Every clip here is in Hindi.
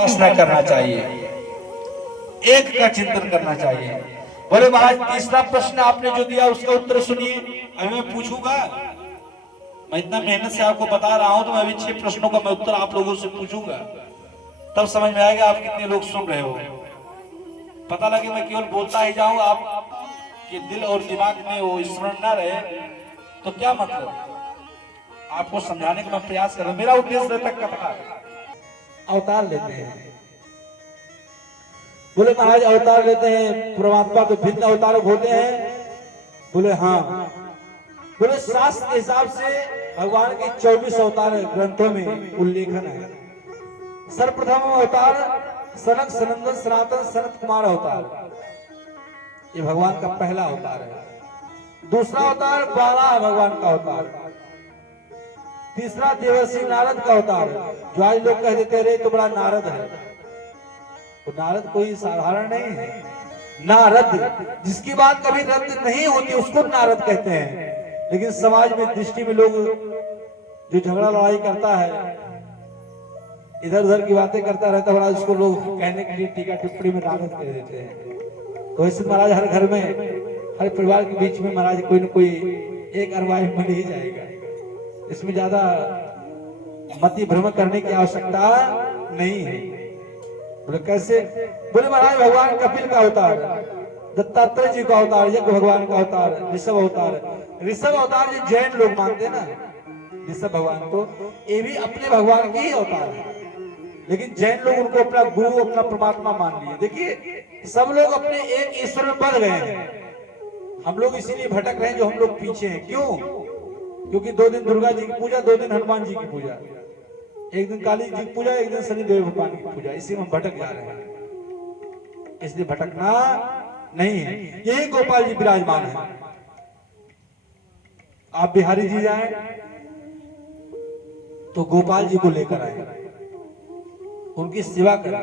उपासना करना चाहिए, एक का चिंतन करना चाहिए। बोले महाराज तीसरा प्रश्न आपने जो दिया उसका उत्तर सुनिए। अभी मैं पूछूंगा, मैं इतना मेहनत से आपको बता रहा हूं तो मैं अभी 6 प्रश्नों का मैं उत्तर आप लोगों से पूछूंगा, तब समझ में आएगा आप कितने लोग सुन रहे हो। पता लगे मैं केवल बोलता ही जाऊं, आप के दिल और दिमाग में वो स्मरण न रहे तो क्या मतलब। आपको समझाने का मैं प्रयास कर रहा हूं, मेरा उद्देश्य तक का था। अवतार लेते हैं, बोले महाराज अवतार लेते हैं, परमात्मा के भिन्न अवतार होते हैं। बोले हाँ। बोले शास्त्र के हिसाब से भगवान के 24 अवतार ग्रंथों में उल्लेखन है। सर्वप्रथम अवतार सनक सनंदन सनातन सनत कुमार अवतार, ये भगवान का पहला अवतार है। दूसरा अवतार बारह भगवान का अवतार। तीसरा देवर्षि नारद का अवतार, जो आज लोग कह देते रहे तो बड़ा नारद है, तो नारद कोई साधारण नहीं है। नारद जिसकी बात कभी रद्द नहीं होती उसको नारद कहते हैं। लेकिन समाज में दृष्टि में लोग जो झगड़ा लड़ाई करता है, इधर उधर की बातें करता रहता है, उसको लोग कहने के लिए टीका टिप्पणी में नारद कह देते हैं। तो ऐसे महाराज हर घर में हर परिवार के बीच में महाराज कोई न कोई एक अरवाही मिल ही जाएगा। इसमें ज्यादा मति भ्रम करने की आवश्यकता नहीं है। बोले कैसे? बोले महाराज भगवान कपिल का अवतार, दत्तात्रेय जी का अवतार, यज्ञ भगवान का अवतार, ऋषभ अवतार। ऋषभ अवतार जो जैन लोग मानते हैं ना ऋषभ भगवान को, ये भी अपने भगवान के ही अवतार है, लेकिन जैन लोग उनको अपना गुरु अपना परमात्मा मान लिए। देखिए सब लोग अपने एक ईश्वर में बढ़ गए हैं, हम लोग इसीलिए भटक रहे हैं जो हम लोग पीछे हैं। क्यों? क्योंकि 2 दिन दुर्गा जी की पूजा, 2 दिन हनुमान जी की पूजा, एक दिन काली जी की पूजा, एक दिन शनिदेव भगवान की पूजा, इसी में हम भटक जा रहे हैं। इसलिए भटकना नहीं है, यही गोपाल जी विराजमान है। आप बिहारी जी जाएं तो गोपाल जी को लेकर आए, उनकी सेवा करें,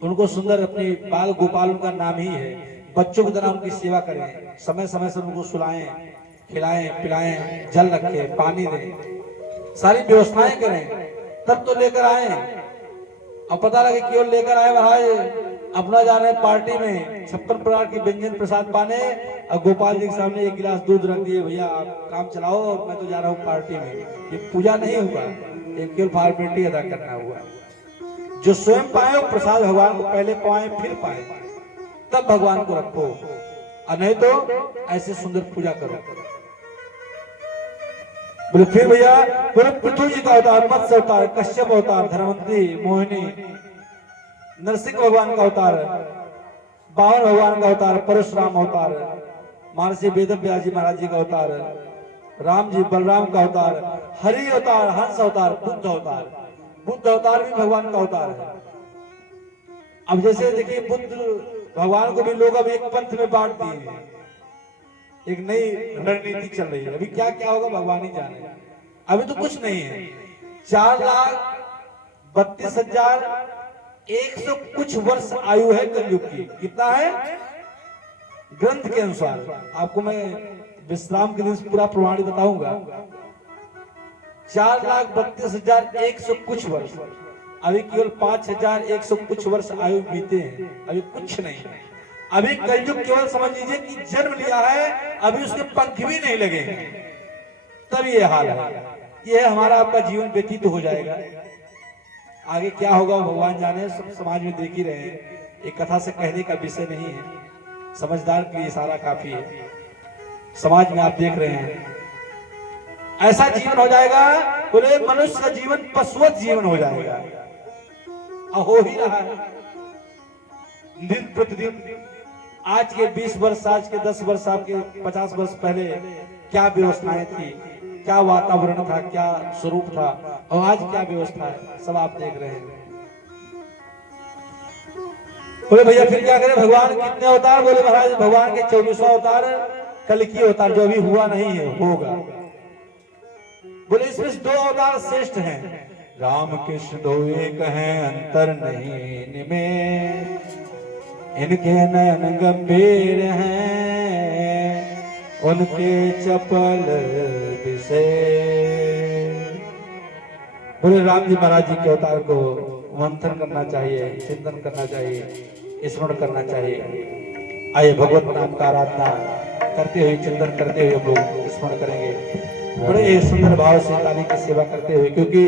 उनको सुंदर अपनी बाल गोपाल उनका नाम ही है, बच्चों की तरह उनकी सेवा करें, समय समय से उनको सुलाएं, खिलाएं, पिलाएं, जल रखें, पानी दें, सारी व्यवस्थाएं करें, तब तो लेकर आए। अब पता लगे केवल लेकर आए महाराज अपना जाने पार्टी में 56 प्रकार की व्यंजन प्रसाद पाने, और गोपाल जी के सामने 1 गिलास दूध रख दिए, भैया आप काम चलाओ और मैं तो जा रहा हूँ पार्टी में। ये पूजा नहीं हुआ, ये केवल फॉर्मेलिटी अदा करना हुआ। जो स्वयं पाए वो प्रसाद भगवान को पहले पाए फिर पाए, तब भगवान को रखो, और नहीं तो ऐसे सुंदर पूजा करो। बोले फिर भैया, बोले पृथ्वी जी का अवतार, मत्स्य अवतार, कश्यप अवतार, धनवंतरी, मोहिनी, नरसिंह भगवान का अवतार, बावन भगवान का अवतार, परशुराम अवतार, महर्षि वेदव्यास जी महाराज जी का अवतार, राम जी बलराम का अवतार, हरि अवतार, हंस अवतार, बुद्ध अवतार। बुद्ध अवतार भी भगवान का अवतार है। अब जैसे देखिए बुद्ध भगवान को भी लोग अब एक पंथ में बांट दिए, एक नई रणनीति चल रही है। अभी क्या क्या होगा भगवान ही जाने, अभी तो कुछ नहीं है। 4,32,100 कुछ वर्ष आयु है कलयुग की। कितना है? ग्रंथ के अनुसार, आपको मैं विश्राम के दिन पूरा प्रमाणित बताऊंगा। 4,32,100 कुछ वर्ष, अभी केवल 5,100 कुछ वर्ष आयु बीते हैं, अभी कुछ नहीं है। अभी कलयुग केवल समझ लीजिए कि जन्म लिया है, अभी उसके पंख भी नहीं लगे, तब ये हाल है। ये हमारा आपका जीवन व्यतीत हो जाएगा। आगे क्या होगा भगवान जाने, सब समाज में देख ही रहे हैं। एक कथा से कहने का विषय नहीं है, समझदार के लिए इशारा काफी है। समाज में आप देख रहे हैं ऐसा जीवन हो जाएगा, बोले मनुष्य का जीवन पशुवत जीवन हो जाएगा, हो ही रहा है दिन प्रतिदिन। आज के 20 वर्ष, आज के 10 वर्ष, आपके 50 वर्ष पहले क्या व्यवस्थाएं थी, क्या वातावरण था, क्या स्वरूप था, और आज क्या व्यवस्था है, सब आप देख रहे हैं। बोले भैया फिर क्या करें, भगवान कितने अवतार? बोले महाराज भगवान के 24 अवतार, कल की अवतार जो अभी हुआ नहीं है, होगा। बोले इसमें 2 अवतार श्रेष्ठ हैं, राम कृष्ण दो एक हैं, अंतर नहीं इनमें, इनके नयन गंभीर हैं, उनके चपल विषय। बोले राम जी महाराज जी के अवतार को मंथन करना चाहिए, चिंतन करना चाहिए, स्मरण करना चाहिए। आइए भगवत नाम का आराधना करते हुए, चिंतन करते हुए हम लोग स्मरण करेंगे बड़े ही सुंदर भाव से काली की सेवा करते हुए। क्योंकि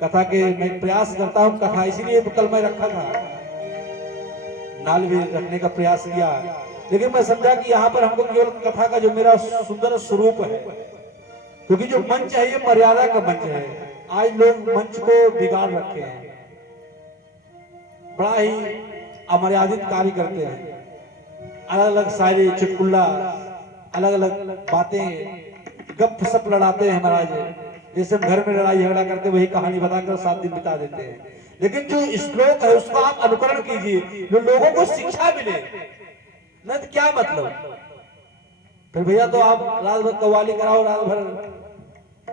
कथा के मैं प्रयास करता हूँ, कथा इसीलिए कल मैं रखा था, नाल भी रखने का प्रयास किया, लेकिन मैं समझा कि यहाँ पर हमको केवल कथा का जो मेरा सुंदर स्वरूप है, क्योंकि जो मंच है ये मर्यादा का मंच है। आज लोग मंच को बिगाड़ रखे हैं, बड़ा ही अमर्यादित कार्य करते हैं, अलग अलग शायरी, चुटकुल्ला, अलग अलग बातें, गप सप लड़ाते हैं महाराज। जैसे घर में लड़ाई झगड़ा करते वही कहानी बताकर 7 दिन बिता देते हैं। लेकिन जो श्लोक है उसका आप अनुकरण कीजिए, जो लोगों को शिक्षा मिले, नहीं तो क्या मतलब। फिर भैया तो आप रात भर कव्वाली कराओ, रात भर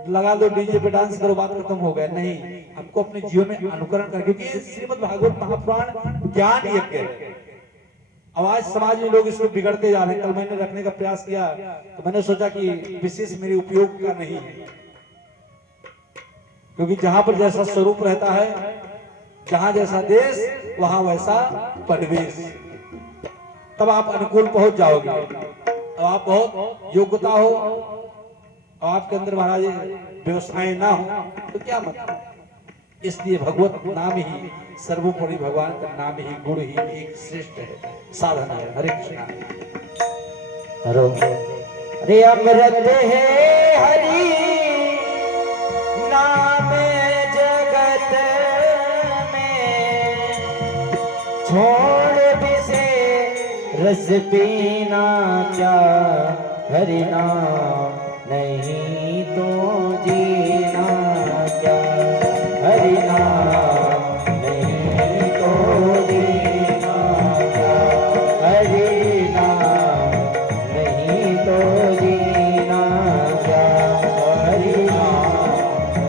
लगा दो डीजे पे डांस करो, बात खत्म हो गया। नहीं, हमको अपने जीवन में अनुकरण कर, क्योंकि श्रीमद् भागवत महापुराण ज्ञान यज्ञ है। आज समाज में लोग इसको बिगड़ते जा रहे हैं। कल मैंने रखने का प्रयास किया तो मैंने सोचा कि विशेष मेरे उपयोग का नहीं है, क्योंकि जहां पर जैसा स्वरूप रहता है, जहां जैसा देश वहां वैसा परिवेश, तब आप अनुकूल पहुंच जाओगे। अब आप बहुत योग्यता हो, आपके अंदर महाराज व्यवसाय ना हो तो क्या मतलब। इसलिए भगवत नाम ही सर्वोपरि, भगवान का नाम ही, गुण ही एक श्रेष्ठ है, साधन है। हरे कृष्णा। अरे अमृत है हरि नाम जगत में, छोड़ बिसे रस पीना क्या, हरि नाम नहीं तो जीना क्या, हरि नाम नहीं तो जीना क्या, हरि नाम नहीं तो जीना क्या, हरि नाम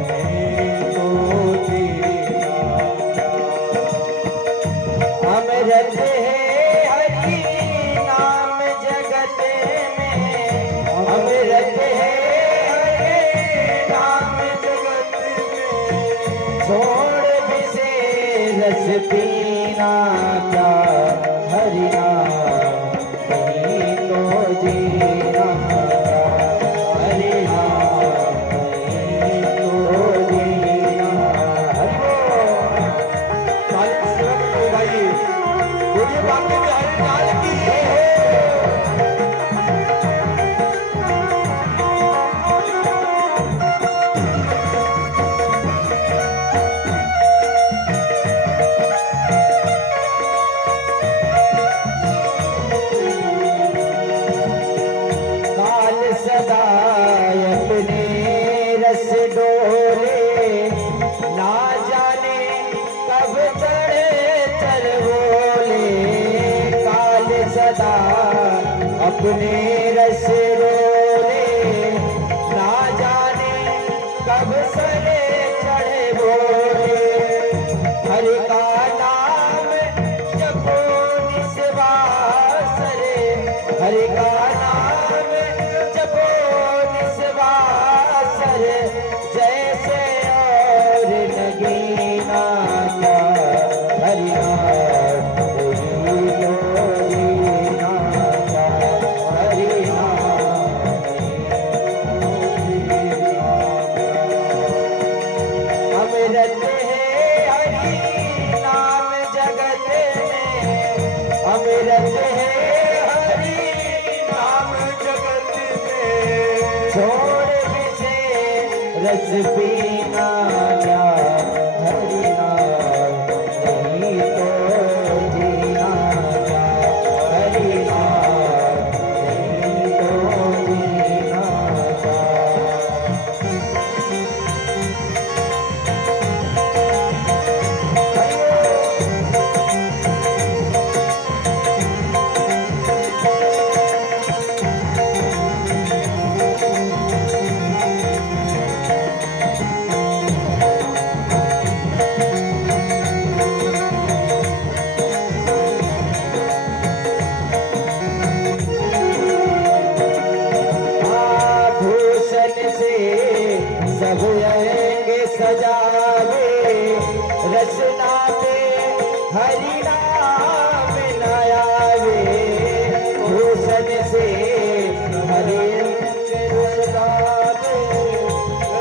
नहीं तो जीना क्या। अमृत है हरि नाम जगत में, अमृत है छोड़ बिसे रस पीना क्या, हरि नाम नहीं तो जीना क्या, हरि नाम नहीं तो जीना। हरि भाई बोलिए, बाकी में हरि लाल की सदा अपने रस डोले, ना जाने कब चढ़े चल बोले। काल सदा अपने रस डोले, ना जाने कब सरे चढ़े बोले। हरि का नाम जपो निस्वास रे, हरि का नाम जपो निस्वास रे, जैसे और नगीना क्या, हरि नाम नहीं तो जीना क्या, हरि नाम नहीं तो जीना क्या। अमृत है हरि नाम जगत में, अमृत है हरि नाम जगत में, छोड़ बिसे रस पीना क्या, हरि नाम नहीं तो जीना क्या, हरि नाम नहीं तो जीना क्या। हरि नाम न आवे भूषण से हरि रुसलावे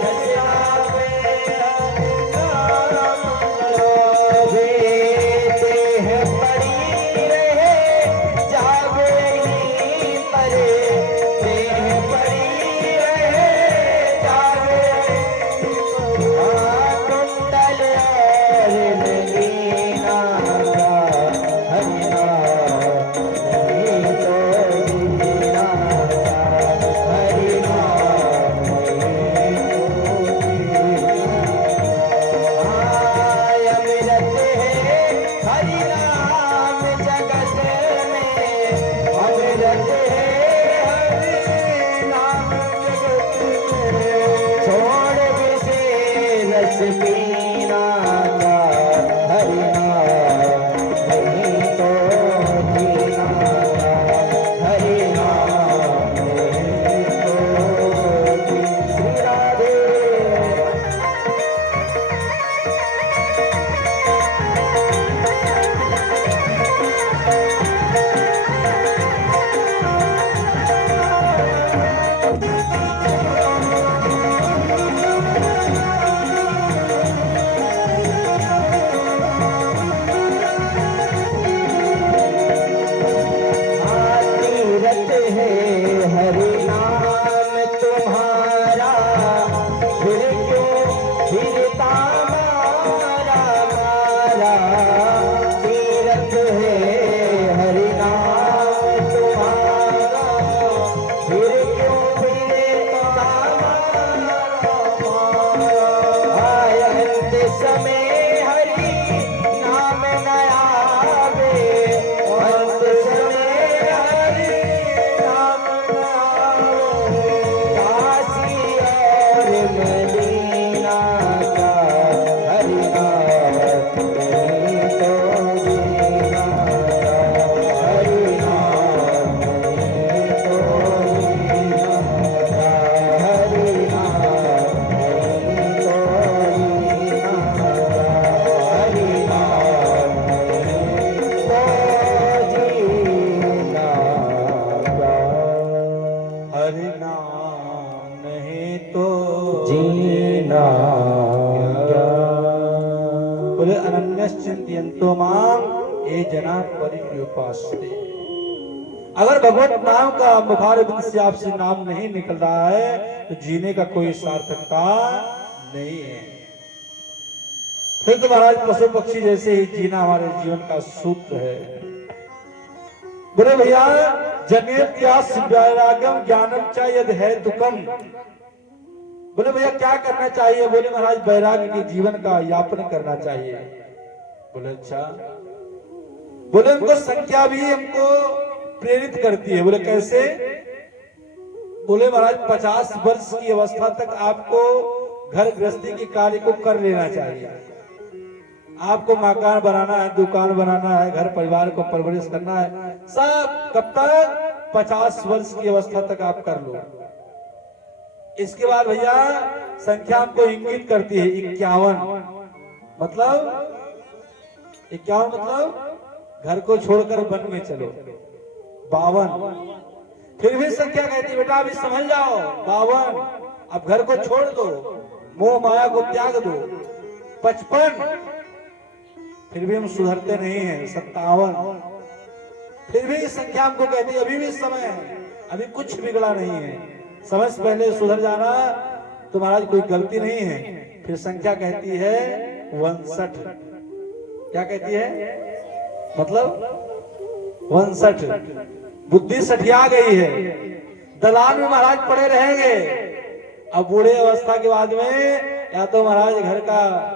रसावे नाम आवे देह पड़ी रहे जावे ही परे देह पड़ी रहे जावे कुंडल और नगीना का हरि नाम नहीं तो जीना का हरि नाम नहीं तो जीना अमृत है हरि नाम जगत में अमृत है हरि नाम जगत में छोड़ विषे रस पीना का हरि नाम नहीं तो जीना का हरि नाम नहीं तो जीना श्री राधे तीरथ है हरि नाम तुम्हारा फिर क्यों फिरता मारा मारा तीरथ है हरि नाम तुम्हारा फिर क्यों फिरता मारा मारा अंत समय हरि नाम न आवे अंत समय हरि नाम न आवे काशी और मदीना का हरि नाम नहीं तो जीना का हरि नाम नहीं तो जीना का हरि नाम नहीं तो जीना का हरि नाम नहीं तो जीना हरि नाम नहीं तो जीना बोले अनन्यश्चिन्तयन्तो माम ये जना पर्युपासते। अगर भगवत नाम का मुखारबिंद से आपसे नाम नहीं निकल रहा है तो जीने का कोई सार्थकता नहीं है। फिर तो महाराज पशु पक्षी जैसे ही जीना हमारे जीवन का सूत्र है। बोले भैया जनेत्यास वैराग्यम ज्ञानम च यद है दुकम। बोले भैया क्या करना चाहिए? बोले महाराज वैराग्य के जीवन का यापन करना चाहिए। बोले अच्छा। बोले उनको संख्या भी हमको प्रेरित करती है। बोले कैसे? बोले महाराज 50 वर्ष की अवस्था तक आपको घर गृहस्थी के कार्य को कर लेना चाहिए। आपको मकान बनाना है, दुकान बनाना है, घर परिवार को परवरिश करना है, सब कब तक? 50 वर्ष की अवस्था तक आप कर लो। इसके बाद भैया संख्या हमको इंगित करती है 51। मतलब 51 मतलब घर को छोड़कर वन में चलो। 52 फिर भी संख्या कहती है बेटा अभी समझ जाओ 52 अब घर को छोड़ दो, मोह माया को त्याग दो। 55 फिर भी हम सुधरते नहीं हैं। 57 फिर भी संख्या हमको कहती है अभी भी समय है, अभी कुछ बिगड़ा नहीं है, समय से पहले सुधर जाना तो महाराज कोई गलती नहीं है। फिर संख्या कहती है 59। क्या कहती है? मतलब 59 बुद्धि सठिया गई है, दलान में महाराज पड़े रहेंगे। अब बूढ़े अवस्था के बाद में या तो महाराज घर का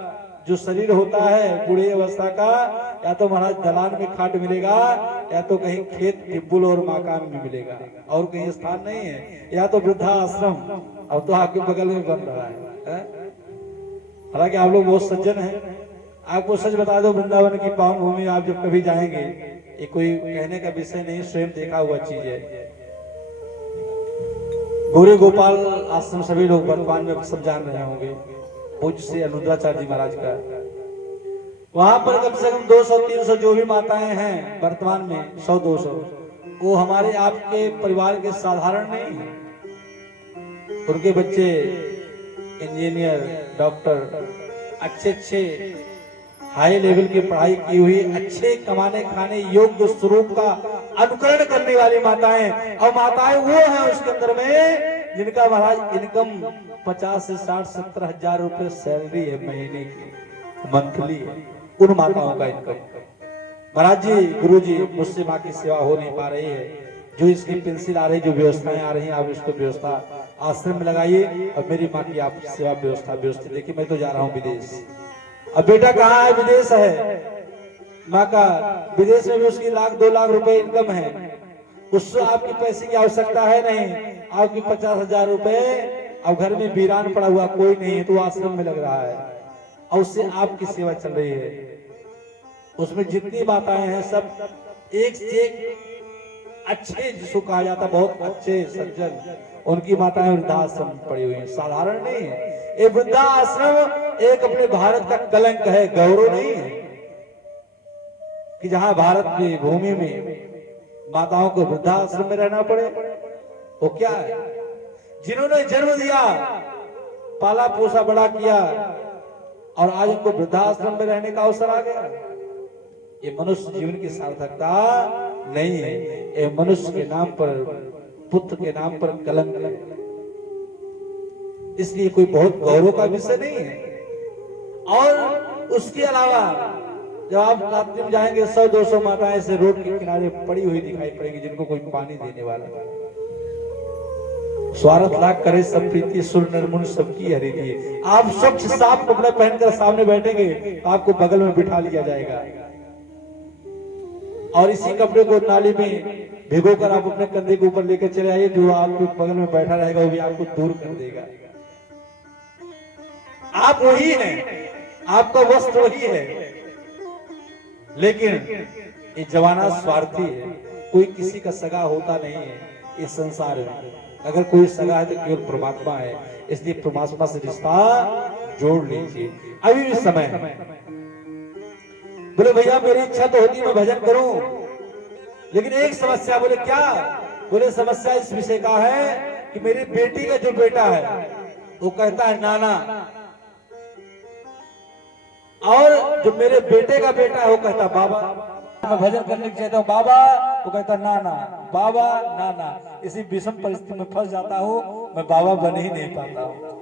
जो शरीर होता है बूढ़ी अवस्था का, या तो महाराज दलान में खाट मिलेगा, या तो कहीं खेत टिब्बुल और मकान में मिलेगा, और कहीं स्थान नहीं है। या तो वृद्धा आश्रम अब तो आपके बगल में बन रहा है। हालांकि आप लोग बहुत सज्जन हैं। आपको सच बता दो, वृंदावन की पावन भूमि आप जब कभी जाएंगे, ये कोई कहने का विषय नहीं, स्वयं देखा हुआ चीज है। गौरी गोपाल आश्रम सभी लोग वर्तमान में सब जान रहे होंगे, पूज्य श्री अनुद्राचार्य जी महाराज का। वहां पर कम से कम 200-300 जो भी माताएं हैं वर्तमान में 100-200, वो हमारे आपके परिवार के साधारण नहीं है। उनके बच्चे इंजीनियर, डॉक्टर, अच्छे हाई लेवल की पढ़ाई की हुई, अच्छे कमाने खाने योग्य स्वरूप का अनुकरण करने वाली माताएं, और माताएं वो हैं उसके अंदर में जिनका महाराज इनकम 50 से 60-70 हजार रुपए सैलरी है महीने की, मंथली है। उन माताओं का इनकम महाराज जी, गुरु जी, मुझसे माँ की सेवा हो नहीं पा रही है, जो इसकी पेंसिल आ रही, जो व्यवस्थाएं आ रही हैं, आप इसको व्यवस्था आश्रम में लगाइए और मेरी माँ की आप सेवा व्यवस्था देखिए। मैं तो जा रहा हूँ विदेश। अब बेटा कहाँ है? विदेश है। माँ का विदेश में भी उसकी 1-2 लाख रुपए इनकम है, उससे आपकी पैसे की आवश्यकता है नहीं। आपकी 50 हजार रुपए, अब घर में वीरान पड़ा हुआ कोई नहीं है तो आश्रम में लग रहा है और उससे आपकी सेवा चल रही है। उसमें जितनी माताएं हैं सब एक से एक अच्छे, जिसको कहा जाता बहुत अच्छे सज्जन, उनकी माताएं वृद्धाश्रम पड़ी हुई हैं, साधारण नहीं है। ये वृद्धाश्रम एक अपने भारत का कलंक है, गौरव नहीं है कि जहां भारत की भूमि में माताओं को वृद्धाश्रम में रहना पड़े। वो क्या है? जिन्होंने जन्म दिया, पाला पोसा बड़ा किया और आज उनको वृद्धाश्रम में रहने का अवसर आ गया। ये मनुष्य जीवन की सार्थकता नहीं है, ये मनुष्य के नाम पर, पुत्र के नाम पर कलंक है। इसलिए कोई बहुत गौरव का विषय नहीं है। और उसके अलावा जब आप रात्रि में जाएंगे 100-200 माताएं ऐसे रोड के किनारे पड़ी हुई दिखाई पड़ेंगी, जिनको कोई पानी देने वाला। स्वार्थ लाख करे सब प्रीति, सुर निर्मुन सबकी हरिति। आप स्वच्छ साफ कपड़े पहनकर सामने बैठेंगे तो आपको बगल में बिठा लिया जाएगा और इसी कपड़े को नाली में भिगोकर आप अपने कंधे के ऊपर लेकर चले आइए, जो आपके बगल में बैठा रहेगा वो भी आपको दूर कर देगा। आप वही हैं, आपका वस्त्र वही है, लेकिन ये जमाना स्वार्थी है। कोई किसी का सगा होता नहीं है इस संसार में। अगर कोई सगा है तो केवल परमात्मा है, इसलिए परमात्मा से रिश्ता जोड़ लीजिए, अभी भी समय है। बोले भैया मेरी इच्छा तो होती मैं भजन करूं, लेकिन एक समस्या। बोले क्या? बोले समस्या इस विषय का है कि मेरी बेटी का जो बेटा है वो कहता है नाना, और जो मेरे बेटे का बेटा है वो कहता बाबा। मैं भजन करने की चाहता हूँ बाबा, वो कहता नाना, बाबा नाना। इसी विषम परिस्थिति में फंस जाता हूँ, मैं बाबा बन ही नहीं पाता हूँ।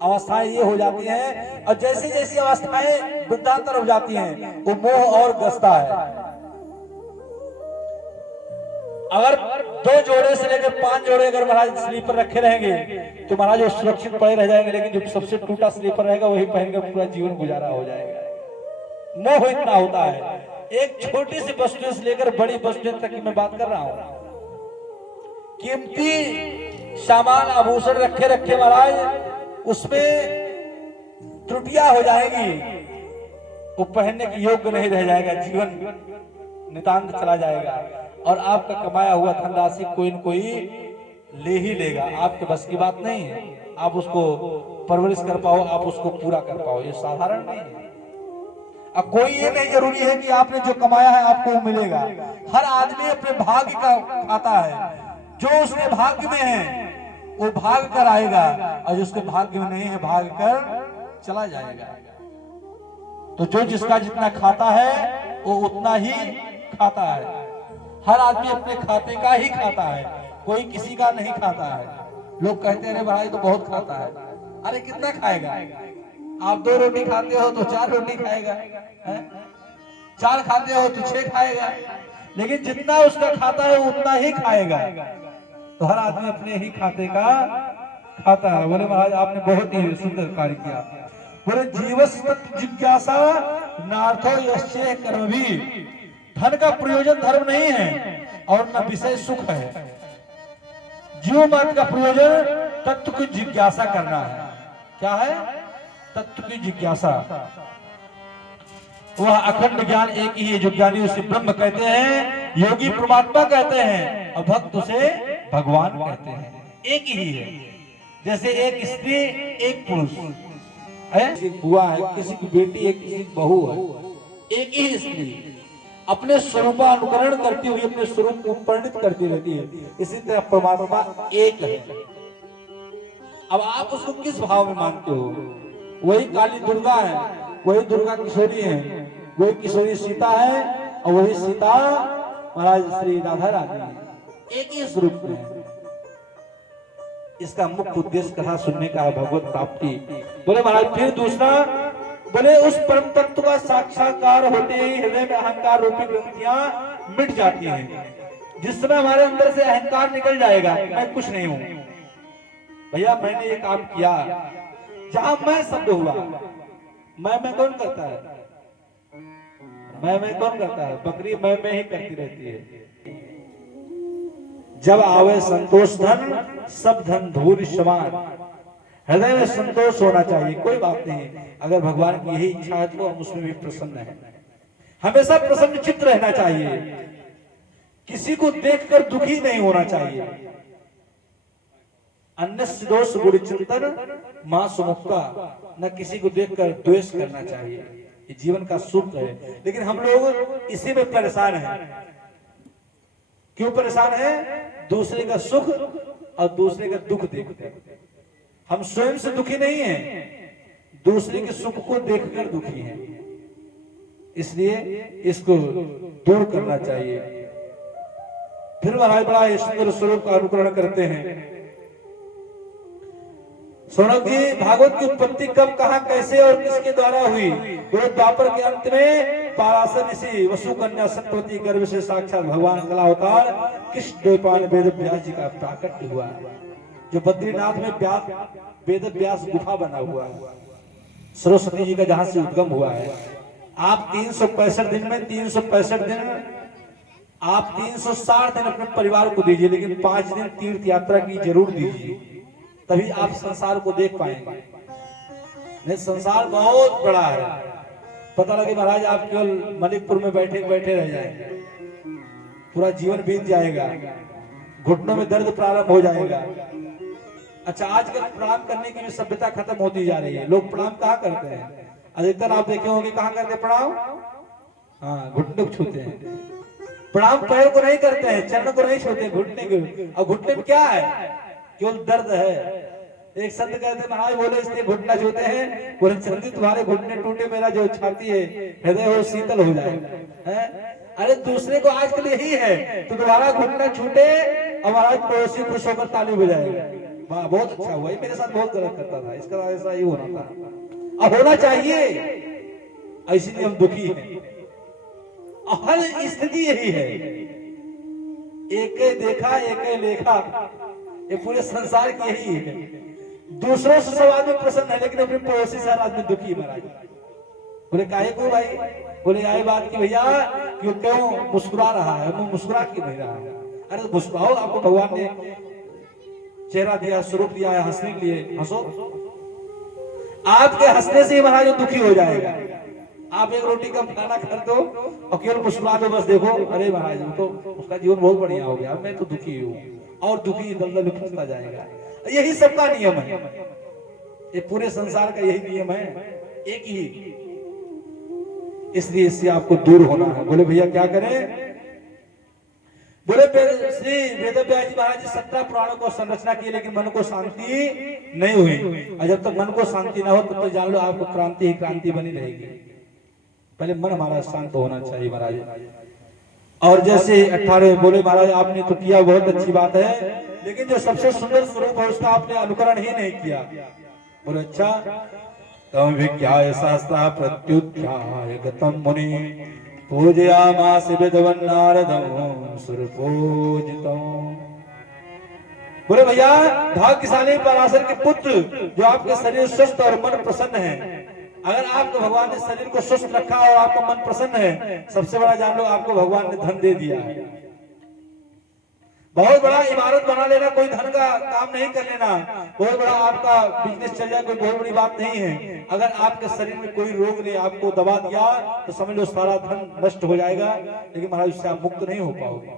अवस्थाएं ये हो जाती हैं, और जैसी जैसी अवस्थाएं वृद्धांतर हो जाती हैं वो मोह और गसता है। अगर 2 जोड़े से लेकर 5 जोड़े अगर महाराज स्लीपर रखे रहेंगे तो महाराज वो सुरक्षित पड़े रह जाएंगे, लेकिन जो सबसे टूटा स्लीपर रहेगा वही पहनकर पूरा जीवन गुजारा हो जाएगा। मोह इतना होता है। एक छोटी सी बस स्टैंड से लेकर बड़ी बस स्टैंड तक की मैं बात कर रहा हूँ। कीमती सामान आभूषण रखे महाराज, उसमें त्रुटियां हो जाएगी, वो पहनने के योग्य नहीं रह जाएगा, जीवन नितांत चला जाएगा और आपका कमाया हुआ धनराशि कोई न कोई ले ही लेगा। आपके बस की बात नहीं है, आप उसको परवरिश कर पाओ, आप उसको पूरा कर पाओ, ये साधारण नहीं है। अब कोई ये नहीं जरूरी है कि आपने जो कमाया है आपको वो मिलेगा। हर आदमी अपने भाग्य का खाता है, जो उसके भाग्य में है वो भाग कर आएगा और जिसके भाग्य में नहीं है भाग कर चला जाएगा। तो जो जिसका जितना खाता है वो उतना ही खाता है। हर आदमी अपने खाते का ही खाता है, कोई किसी का नहीं खाता है। लोग कहते हैं भाई तो बहुत खाता है। अरे कितना खाएगा? आप 2 रोटी खाते हो तो 4 रोटी खाएगा, 4 खाते हो तो 6 खाएगा, लेकिन जितना उसका खाता है उतना ही खाएगा। तो हर आदमी अपने ही खाते का खाता है। बोले महाराज आपने बहुत ही सुंदर कार्य किया। बोले जीवस्य जिज्ञासा नार्थो यस्य कर्म भी। धन का प्रयोजन धर्म नहीं है और न विषय सुख है। जीव मात्र का प्रयोजन तत्व की जिज्ञासा करना है। क्या है? तत्व की जिज्ञासा। वह अखंड ज्ञान एक ही है, जो ज्ञानी उसे ब्रह्म कहते हैं, योगी परमात्मा कहते हैं और भक्त उसे भगवान कहते हैं। एक ही है, जैसे एक स्त्री एक पुरुष है, किसी की बुआ है, किसी की बेटी है, किसी की बहू है, एक ही स्त्री अपने स्वरूपानुकरण करती हुई अपने स्वरूप को परिणित करती रहती है। इसी तरह परमात्मा एक है। अब आप उसको किस भाव में मानते हो? वही काली दुर्गा है, वही दुर्गा किशोरी है, वही किशोरी सीता है और वही सीता महाराज श्री राधा रानी है, एक ही स्वरूप में है। इसका मुख्य उद्देश्य कथा सुनने का है, भगवत प्राप्ति। बोले महाराज फिर दूसरा, बोले उस परम तत्व का साक्षात्कार होते ही हृदय में अहंकार रूपी ग्रंथियां मिट जाती हैं। जिस समय हमारे अंदर से अहंकार निकल जाएगा, मैं कुछ नहीं हूं भैया, मैंने ये काम किया, जहां मैं शब्द हुआ, मैं कौन करता है? मैं कौन करता है? बकरी मैं ही करती रहती है। जब आवे संतोष धन, सब धन धूल समान। हृदय में संतोष होना चाहिए, कोई बात नहीं। अगर भगवान की यही इच्छा है तो हम उसमें भी प्रसन्न है। हमेशा प्रसन्न चित्त रहना चाहिए, किसी को देखकर दुखी नहीं होना चाहिए। अन्य दोष गुण चिंतन मां सुमुक्ता, न किसी को देखकर द्वेष करना चाहिए। ये जीवन का सुख है, लेकिन हम लोग इसी में परेशान हैं। क्यों परेशान है? दूसरे का सुख और दूसरे का दुख देखते हैं। हम स्वयं से दुखी नहीं हैं, दूसरे के सुख को देखकर दुखी हैं। इसलिए इसको दूर करना चाहिए। फिर महाराज बड़ा सुंदर स्वरूप का अनुकरण करते हैं। सोनक जी, भागवत की उत्पत्ति कब, कहां, कैसे और किसके द्वारा हुई? बोले द्वापर के अंत में पाराशर ऋषि वसु कन्या सत्यवती गर्भ से साक्षात भगवान कला अवतार कृष्ण द्वैपायन वेद व्यास जी का प्राकट्य हुआ, जो बद्रीनाथ में वेद व्यास गुफा बना हुआ है, सरस्वती जी का जहां से उद्गम हुआ है। आप 365 दिन में 365 दिन आप 360 दिन अपने परिवार को दीजिए, लेकिन 5 दिन तीर्थ यात्रा की जरूर दीजिए, तभी आप संसार को देख पाएंगे। नहीं, संसार बहुत बड़ा है। पता लगे महाराज आप केवल मणिपुर में बैठे बैठे रह जाएंगे, पूरा जीवन बीत जाएगा, घुटनों में दर्द प्रारंभ हो जाएगा। अच्छा, आजकल प्रणाम करने की भी सभ्यता खत्म होती जा रही है। लोग प्रणाम कहाँ करते हैं? अधिकतर आप देखे होंगे कहाँ करते हैं प्रणाम? हाँ, घुटने को छूते हैं। प्रणाम पैर को नहीं करते हैं, चरण को नहीं छूते, घुटने को। और घुटने में क्या है? केवल दर्द है। एक संत कहते महाराज, बोले इसलिए घुटना छूते हैं, बोले चंदी तुम्हारे घुटने टूटे, मेरा जो छाती है हृदय हो शीतल हो जाएगा। अरे दूसरे को आजकल यही है, तो तुम्हारा घुटना छूटे और महाराज पड़ोसी खुश होकर ताली बजाएगा। वाह, बहुत अच्छा हुआ। ये मेरे साथ बहुत गलत करता था, इसका ऐसा ही होना था। अब होना चाहिए, इसीलिए हम दुखी हैं। हर स्थिति यही है, एक देखा एक लेखा, ये पूरे संसार की यही है। दूसरों से सब आदमी प्रसन्न है, लेकिन अपने पड़ोसी से हर आदमी दुखी महाराज। बोले काहे को भाई? बोले आई बात की भैया, क्यों मुस्कुरा रहा है? वो मुस्कुरा क्यों नहीं रहा है? अरे मुस्कुराओ, आपको भगवान ने चेहरा दिया, स्वरूप दिया है हंसने के लिए, हंसो। आपके हंसने से ही महाराज दुखी हो जाएगा। आप एक रोटी का खाना खा दो और केवल मुस्कुरा दो, बस देखो अरे महाराज तो उसका जीवन बहुत बढ़िया हो गया, मैं तो दुखी हूँ, और दुखी दलदल फंसता जाएगा। यही सबका नियम है, ये पूरे संसार का यही नियम है, एक ही। इसलिए इससे आपको दूर होना है। बोले भैया क्या करें? बोले श्री वेदव्यास जी महाराज जी 17 पुराणों को संरचना की, लेकिन मन को शांति नहीं हुई। और जब तक मन को शांति ना हो तब तो जान लो आपको क्रांति ही क्रांति बनी रहेगी। पहले मन हमारा शांत होना चाहिए महाराज। और जैसे 18 बोले महाराज आपने तो किया, बहुत अच्छी बात है, लेकिन जो सबसे सुंदर स्वरूप है उसका आपने अनुकरण ही नहीं किया। बोले अच्छा, तम विज्ञाय शास्त्रा प्रत्युत्थाय गतम मुनि पूजयामास विद्वन्नारदं सुरपूजितं। बोले भैया भाग्यशाली पराशर के पुत्र, जो आपके शरीर स्वस्थ और मन प्रसन्न है। अगर आपको भगवान ने शरीर को स्वस्थ रखा और आपका मन प्रसन्न है, सबसे बड़ा जान लो आपको भगवान ने धन दे दिया है। बहुत बड़ा इमारत बना लेना कोई धन का काम नहीं कर लेना, बहुत बड़ा आपका बिजनेस चल जाए कोई बहुत बड़ी बात नहीं है। अगर आपके शरीर में कोई रोग ने आपको दबा दिया तो समझ लो सारा धन नष्ट हो जाएगा, लेकिन महाराज उससे आप मुक्त नहीं हो पाओगे।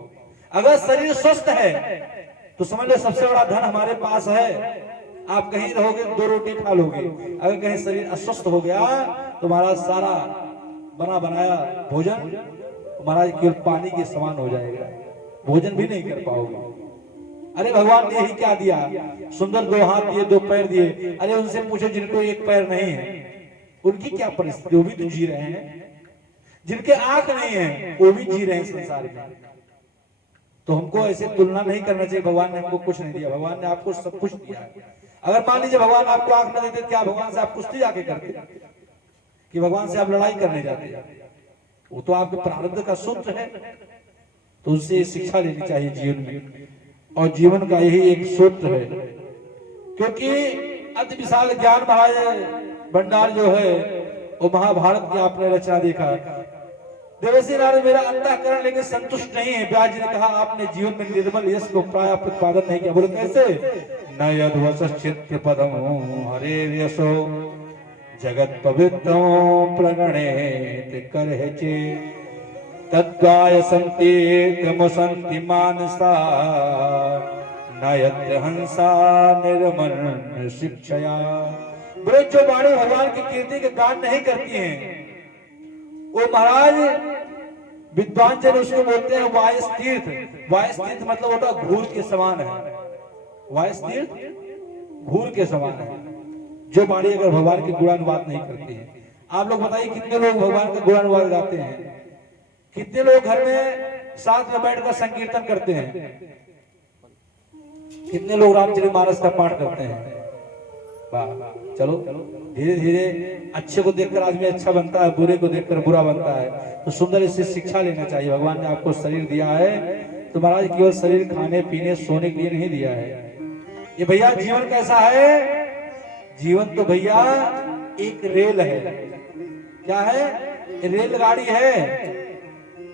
अगर शरीर स्वस्थ है तो समझ लो सबसे बड़ा धन हमारे पास है। आप कहीं रहोगे 2 रोटी खा लोगे, अगर कहीं शरीर अस्वस्थ हो गया तो हमारा सारा बना बनाया भोजन महाराज केवल पानी के समान हो जाएगा, भोजन भी नहीं कर पाओगे। अरे भगवान ने यही क्या दिया, सुंदर 2 हाथ दिए 2 पैर दिए। अरे उनसे पूछो जिनको 1 पैर नहीं है उनकी क्या परिस्थिति, वो भी तो जी रहे हैं। जिनके आंख नहीं है वो भी जी रहे हैं संसार में। तो हमको ऐसे तुलना नहीं करना चाहिए, भगवान ने हमको कुछ नहीं दिया, भगवान ने आपको सब कुछ दिया। अगर मान लीजिए भगवान आपको आंख न देते, क्या भगवान से आप कुश्ती जाके करते कि भगवान से आप लड़ाई करने जाते? वो तो आपके प्रारब्ध का सूत्र है। तो उससे शिक्षा लेनी चाहिए जीवन में, और जीवन का यही एक सूत्र है। क्योंकि अति विशाल ज्ञान महाराज भंडार जो है वो महाभारत की आपने रचना देखा। देवर्षि नारद मेरा अंतःकरण लेकिन संतुष्ट नहीं है। व्यास जी ने कहा आपने जीवन में निर्मल यश को प्राय प्रतिपादन नहीं किया। बोले कैसे? न यद्वसश्चित्त पदम हरे यशो जगत पवित्र प्रणणे करहे तद्गाय संति मानसा नयत हंसा निर्मल शिक्षया। बोले जो वाणी भगवान की कीर्ति के गान नहीं करती हैं वो महाराज विद्वान जन उसको बोलते हैं वायस तीर्थ। वायस तीर्थ मतलब होता घूर के समान है। वायस तीर्थ घूर के समान है। जो वाणी अगर भगवान के गुणानुवाद नहीं करती है। आप लोग बताइए कितने लोग भगवान का गुणानुवाद गाते हैं? कितने लोग घर में साथ में बैठकर संकीर्तन करते हैं? कितने लोग रामचरितमानस का पाठ करते हैं? वाह, चलो धीरे धीरे अच्छे को देखकर आदमी अच्छा बनता है, बुरे को देखकर बुरा बनता है। तो सुंदर इससे शिक्षा लेना चाहिए। भगवान ने आपको शरीर दिया है तो महाराज केवल शरीर खाने पीने सोने के लिए नहीं दिया है। ये भैया जीवन कैसा है? जीवन तो भैया एक रेल है। क्या है? रेलगाड़ी है।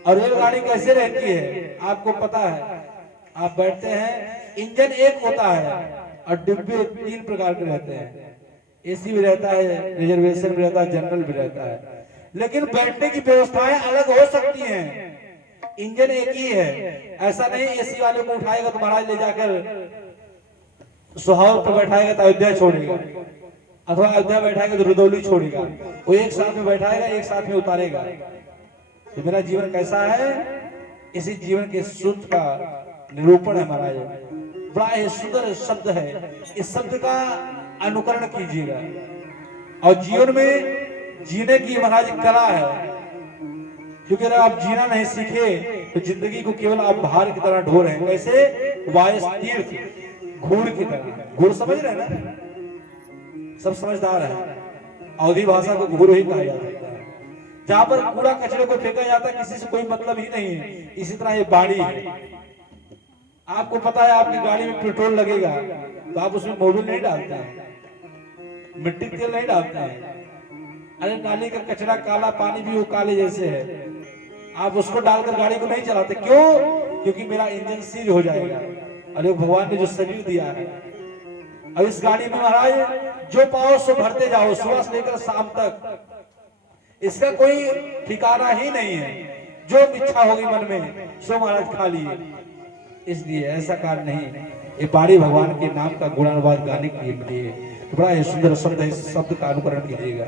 और रेलगाड़ी कैसे रहती है आपको पता है? आप बैठते हैं, इंजन एक होता है और डिब्बे 3 प्रकार के रहते हैं। एसी भी रहता है, रिजर्वेशन भी रहता है, जनरल भी रहता है। लेकिन बैठने की व्यवस्थाएं अलग हो सकती हैं। इंजन एक ही है। ऐसा नहीं एसी वाले को उठाएगा तो महाराज ले जाकर सुहाव पर बैठाएगा तो अयोध्या छोड़ेगा, अथवा अयोध्या बैठाएगा तो रुदौली छोड़ेगा। वो एक साथ में बैठाएगा, एक साथ में उतारेगा। तो मेरा जीवन कैसा है? इसी जीवन के सूत्र का निरूपण है महाराज। बड़ा ही सुंदर शब्द है। इस शब्द का अनुकरण कीजिएगा। और जीवन में जीने की महाराज कला है। क्योंकि अगर आप जीना नहीं सीखे तो जिंदगी को केवल आप भार की तरह ढो रहे हैं। कैसे? वायस तीर्थ घूर की तरह। घूर समझ रहे हैं ना? सब समझदार है। अवधी भाषा को घूर ही कहा जाता है। जहां पर कूड़ा कचरे को फेंका जाता है किसी से कोई मतलब ही नहीं है। इसी तरह ये बाड़ी है। आपको पता है आपकी गाड़ी में पेट्रोल लगेगा तो आप उसमें मोबिल नहीं डालते हैं, मिट्टी तेल नहीं डालते हैं। अरे नाली का कचरा काला, पानी भी वो काले जैसे है, आप उसको डालकर गाड़ी को नहीं चलाते। क्यों? क्योंकि मेरा इंजन सीज हो जाएगा। अरे भगवान ने जो शरीर दिया है, अब इस गाड़ी में महाराज जो पाओ सो भरते जाओ सुबह से लेकर शाम तक। इसका कोई ठिकाना ही नहीं है। जो इच्छा होगी मन में सो महाराज खा लिए। इसलिए ऐसा कार्य नहीं। ये बाड़ी भगवान के नाम का गुणानुवाद गाने के लिए तो बड़ा ही सुंदर शब्द है। इस शब्द का अनुकरण कीजिएगा।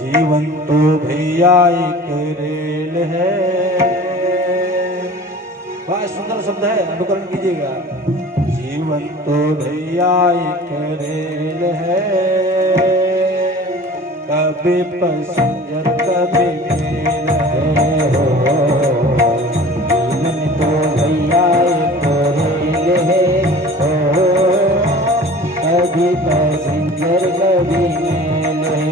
जीवन तो भैया एक रेल है। बड़ा सुंदर शब्द है, अनुकरण कीजिएगा। जीवन तो भैया एक रेल है, कभी पैसेंजर कभी मेल है। जीवन तो भैया एक रेल है, कभी पैसेंजर कभी मेल है।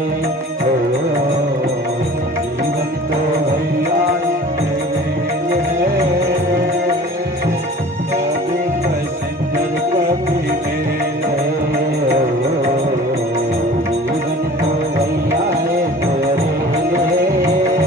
जीवन तो भैया एक रेल है, कभी पैसेंजर कभी मेल है। जीवन तो भैया एक रेल है,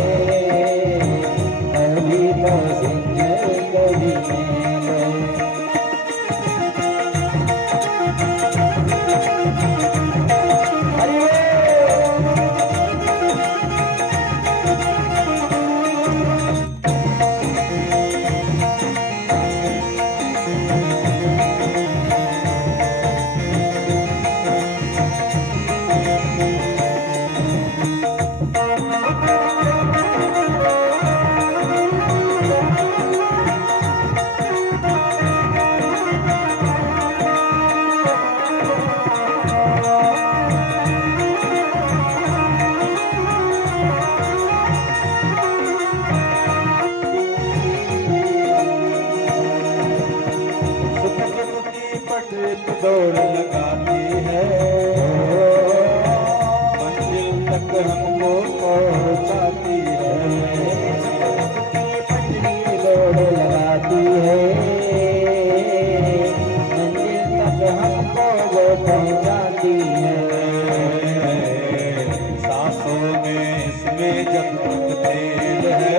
खेल है,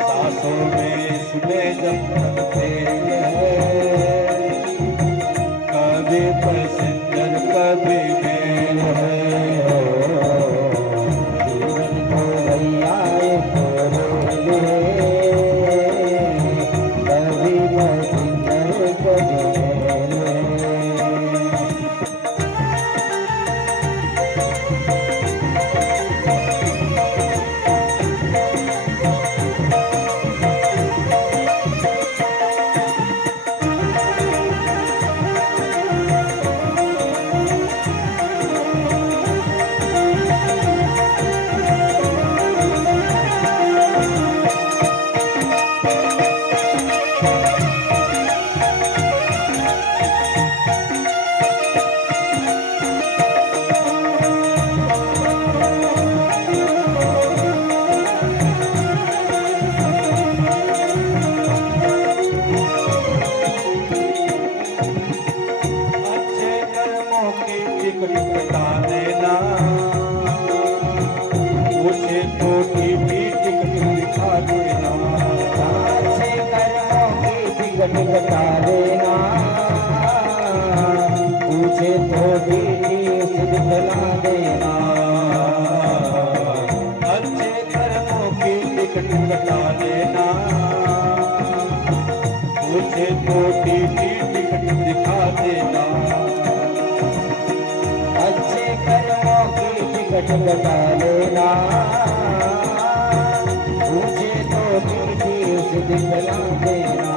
सांसों में इसमें जब तक खेल है, कभी पैसेंजर कभी मेल है। जीवन को भैया एक रेल है, कभी पैसेंजर कभी मेल है। अच्छे कर्मों की टिकट कटा देना, मुझे तो टीवी टिकट दिखा देना। अच्छे कर्मों की टिकट कटा देना, पूछे तो डीडी से दिखला देना। अच्छे कर्मों की टिकट कटा देना, मुझे तो टीवी टिकट दिखा देना। अच्छे कर्मों की टिकट कटा लेना, पूछे तो डीडी से दिखला देना।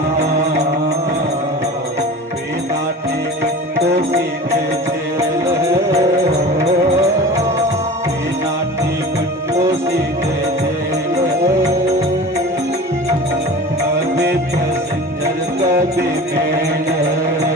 बिना टिकट तो सीधे जेल है, बिना टिकट तो सीधे जेल है, कभी पैसेंजर कभी मेल है।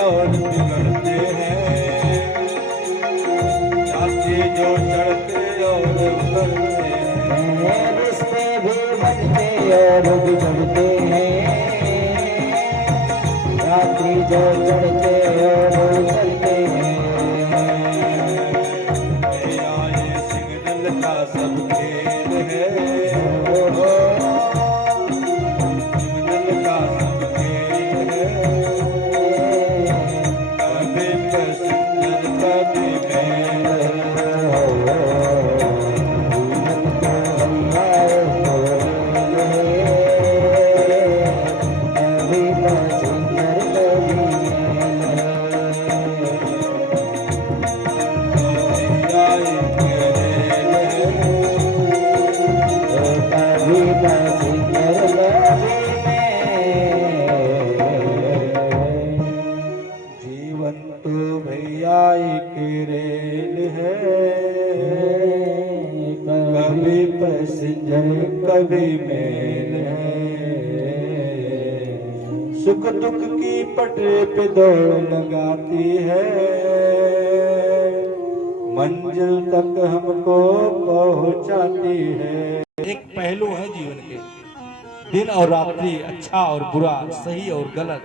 और बिगड़ते हैं, जाते जो चढ़ते और उतरते हैं। रिश्ते भी बनते और बिगड़ते हैं, रात्रि जो चढ़ते और उतरते हैं। मेरा ये सिग्नल का सब खेल है, सिग्नल का सब खेल है, कभी पैसेंजर कभी मेल है। जीवन तो भैया एक रेल है, कभी पैसेंजर कभी मेल है। सुख दुख की पटरी पे दौड़ लगाती है, मंजिल तक हमको पहुंचाती है। एक पहलू है जीवन के, दिन और रात्रि, अच्छा और बुरा, सही और गलत,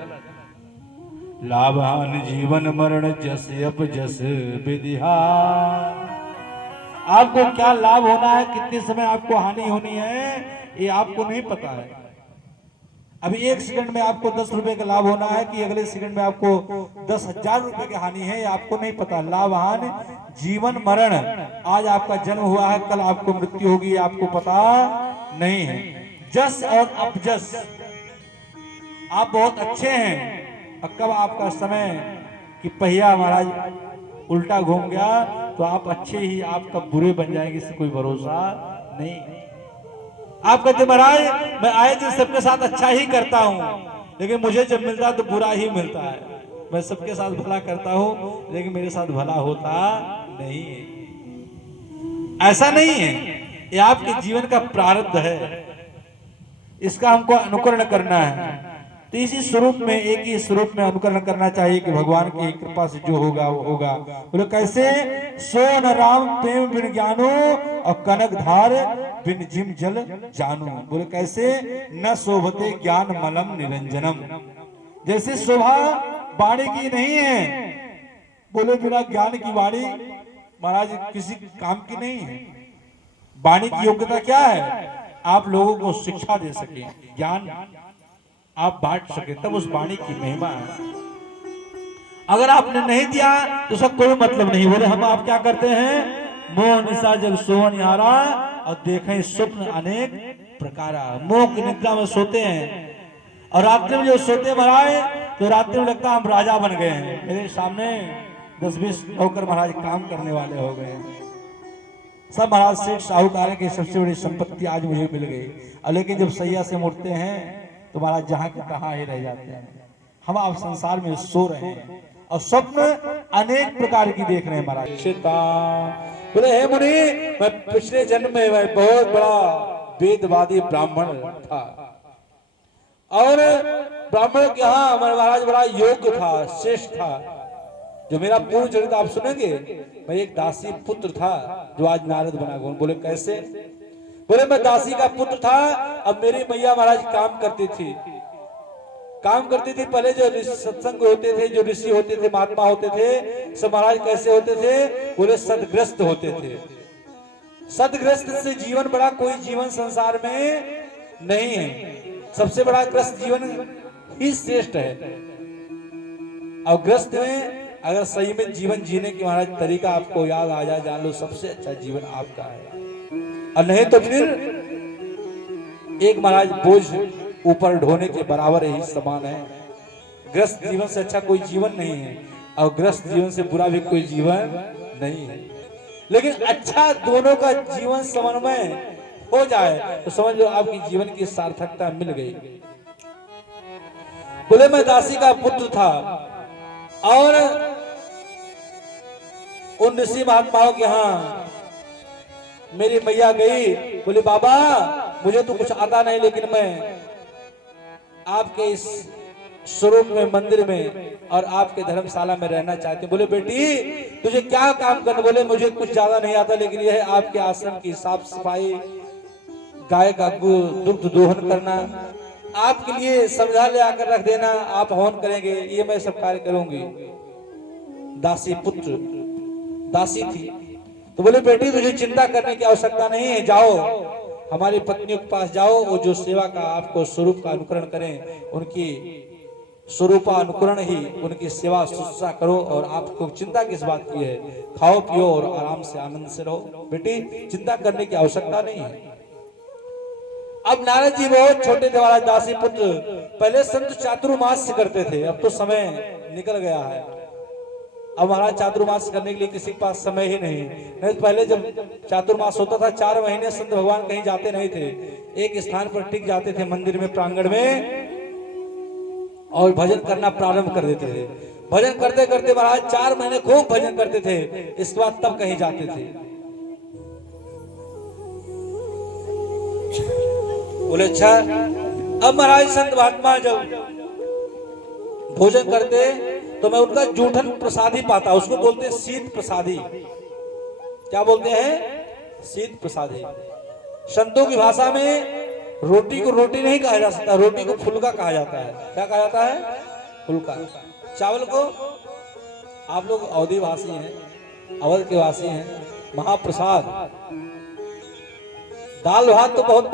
लाभान जीवन मरण जस अब जस विधिहा। आपको क्या लाभ होना है, कितने समय आपको हानि होनी है, ये आपको नहीं पता है। अभी 1 सेकंड में आपको 10 रुपए का लाभ होना है कि अगले सेकंड में आपको 10,000 रुपए की हानि है, आपको नहीं पता। लाभ हानि जीवन मरण, आज आपका जन्म हुआ है, कल आपको मृत्यु होगी, आपको पता नहीं है। जस और अपजस, आप बहुत अच्छे हैं और कब आपका समय कि पहिया महाराज उल्टा घूम गया तो आप अच्छे ही, आप कब बुरे बन जाएंगे इससे कोई भरोसा नहीं। आप कहते महाराज मैं आए दिन सबके साथ अच्छा ही करता हूँ, लेकिन मुझे जब मिलता है तो बुरा ही मिलता है। मैं सबके साथ भला करता हूँ लेकिन मेरे साथ भला होता नहीं है। ऐसा नहीं है, ये आपके जीवन का प्रारब्ध है, इसका हमको अनुकरण करना है। तो इसी स्वरूप में, एक ही स्वरूप में अनुकरण करना चाहिए कि भगवान की कृपा से जो होगा वो होगा। बोले कैसे? सोन राम प्रेम बिन ज्ञानो और कनक धार बिन जिम जल जानू। बोले कैसे? न शोभते ज्ञान मलम निरंजनम, जैसे शोभा वाणी की नहीं है। बोले बिना ज्ञान की वाणी महाराज किसी काम की नहीं है। वाणी की योग्यता क्या है? आप लोगों को शिक्षा दे सके, ज्ञान आप बांट सके, तब उस वाणी की महिमा है। अगर आपने नहीं दिया तो उसका कोई मतलब नहीं। बोले हम आप क्या करते हैं? मोह निशा जग सोवन यारा और देखें स्वप्न अनेक प्रकार। मोह की निद्रा में सोते हैं और रात्रि में जो सोते महाराज तो रात्रि में लगता हम राजा बन गए हैं। मेरे सामने 10-20 नौकर महाराज काम करने वाले हो गए हैं। सब महाराज सेठ साहूकार की सबसे बड़ी संपत्ति आज मुझे मिल गई, और लेकिन जब सैया से मुड़ते हैं तो महाराज जहां के तहां ही रह जाते हैं। हम आप संसार में सो रहे हैं और स्वप्न अनेक प्रकार की देख रहे हैं महाराज। बोले हे मुनि, मैं पिछले जन्म में मैं बहुत बड़ा वेदवादी ब्राह्मण था और ब्राह्मण के यहाँ महाराज बड़ा योग्य था, श्रेष्ठ था। जो मेरा पूर्ण चरित्र आप सुनेंगे, मैं एक दासी पुत्र था जो आज नारद बना गया। बोले कैसे? बोले मैं दासी का पुत्र था। अब मेरी मैया महाराज काम करती थी पहले जो सत्संग होते थे, जो ऋषि होते थे, महात्मा होते थे, सब महाराज कैसे होते थे? बोले सदग्रस्त होते थे। सदग्रस्त से जीवन बड़ा कोई जीवन संसार में नहीं है। सबसे बड़ा ग्रस्त जीवन ही श्रेष्ठ है। और ग्रस्त में अगर सही में जीवन जीने की महाराज तरीका आपको याद आ जाए, जान लो सबसे अच्छा जीवन आपका है। और नहीं तो फिर एक महाराज बोझ ऊपर ढोने के बराबर ही समान है। ग्रस्त जीवन से अच्छा कोई जीवन नहीं है और ग्रस्त जीवन से बुरा भी कोई जीवन नहीं है। लेकिन अच्छा दोनों का जीवन समन्वय हो जाए तो समझ लो आपकी जीवन की सार्थकता मिल गई। बोले मैं दासी का पुत्र था और उन ऋषि महात्माओं के यहाँ मेरी मैया गई। बोले बाबा मुझे तो कुछ आता नहीं, लेकिन मैं आपके इस स्वरूप में, मंदिर में और आपके धर्मशाला में रहना चाहती हूँ। बोले बेटी तुझे क्या काम करना? बोले मुझे कुछ ज्यादा नहीं आता, लेकिन यह है आपके आश्रम की साफ सफाई, गाय का दुग्ध दोहन करना, आपके लिए समझा ले आकर रख देना, आप हवन करेंगे, ये मैं सब कार्य करूंगी। दासी पुत्र, दासी थी। तो बोले बेटी तुझे चिंता करने की आवश्यकता नहीं है, जाओ हमारी पत्नियों के पास जाओ, वो जो सेवा का आपको स्वरूप का अनुकरण करें, उनकी स्वरूपा अनुकरण ही उनकी सेवा शुश्रूषा करो। और आपको चिंता किस बात की है? खाओ पियो और आराम से आनंद से रहो। बेटी चिंता करने की आवश्यकता नहीं है। अब नारद जी बहुत छोटे थे महाराज, दासी पुत्र। पहले संत चातुर्मास करते थे, अब तो समय निकल गया है। अब महाराज चातुर्मास करने के लिए किसी के पास समय ही नहीं। पहले जब चातुर्मास होता था 4 महीने संत भगवान कहीं जाते नहीं थे, एक स्थान पर टिक जाते थे मंदिर में, प्रांगण में, और भजन करना प्रारंभ कर देते थे। भजन करते करते महाराज 4 महीने खूब भजन करते थे, इसके बाद तब कहीं जाते थे। बोले अच्छा। अब महाराज संत महात्मा जब भोजन करते तो मैं उनका जूठन प्रसादी पाता, उसको बोलते हैं शीत प्रसादी। क्या बोलते हैं? शीत प्रसादी। संतों की भाषा में रोटी को रोटी नहीं कहा जा सकता, रोटी को फुल्का कहा जाता है। क्या कहा जाता है? फुल्का। चावल को, आप लोग अवधी वासी हैं, अवध के वासी हैं, महाप्रसाद। दाल भात तो बहुत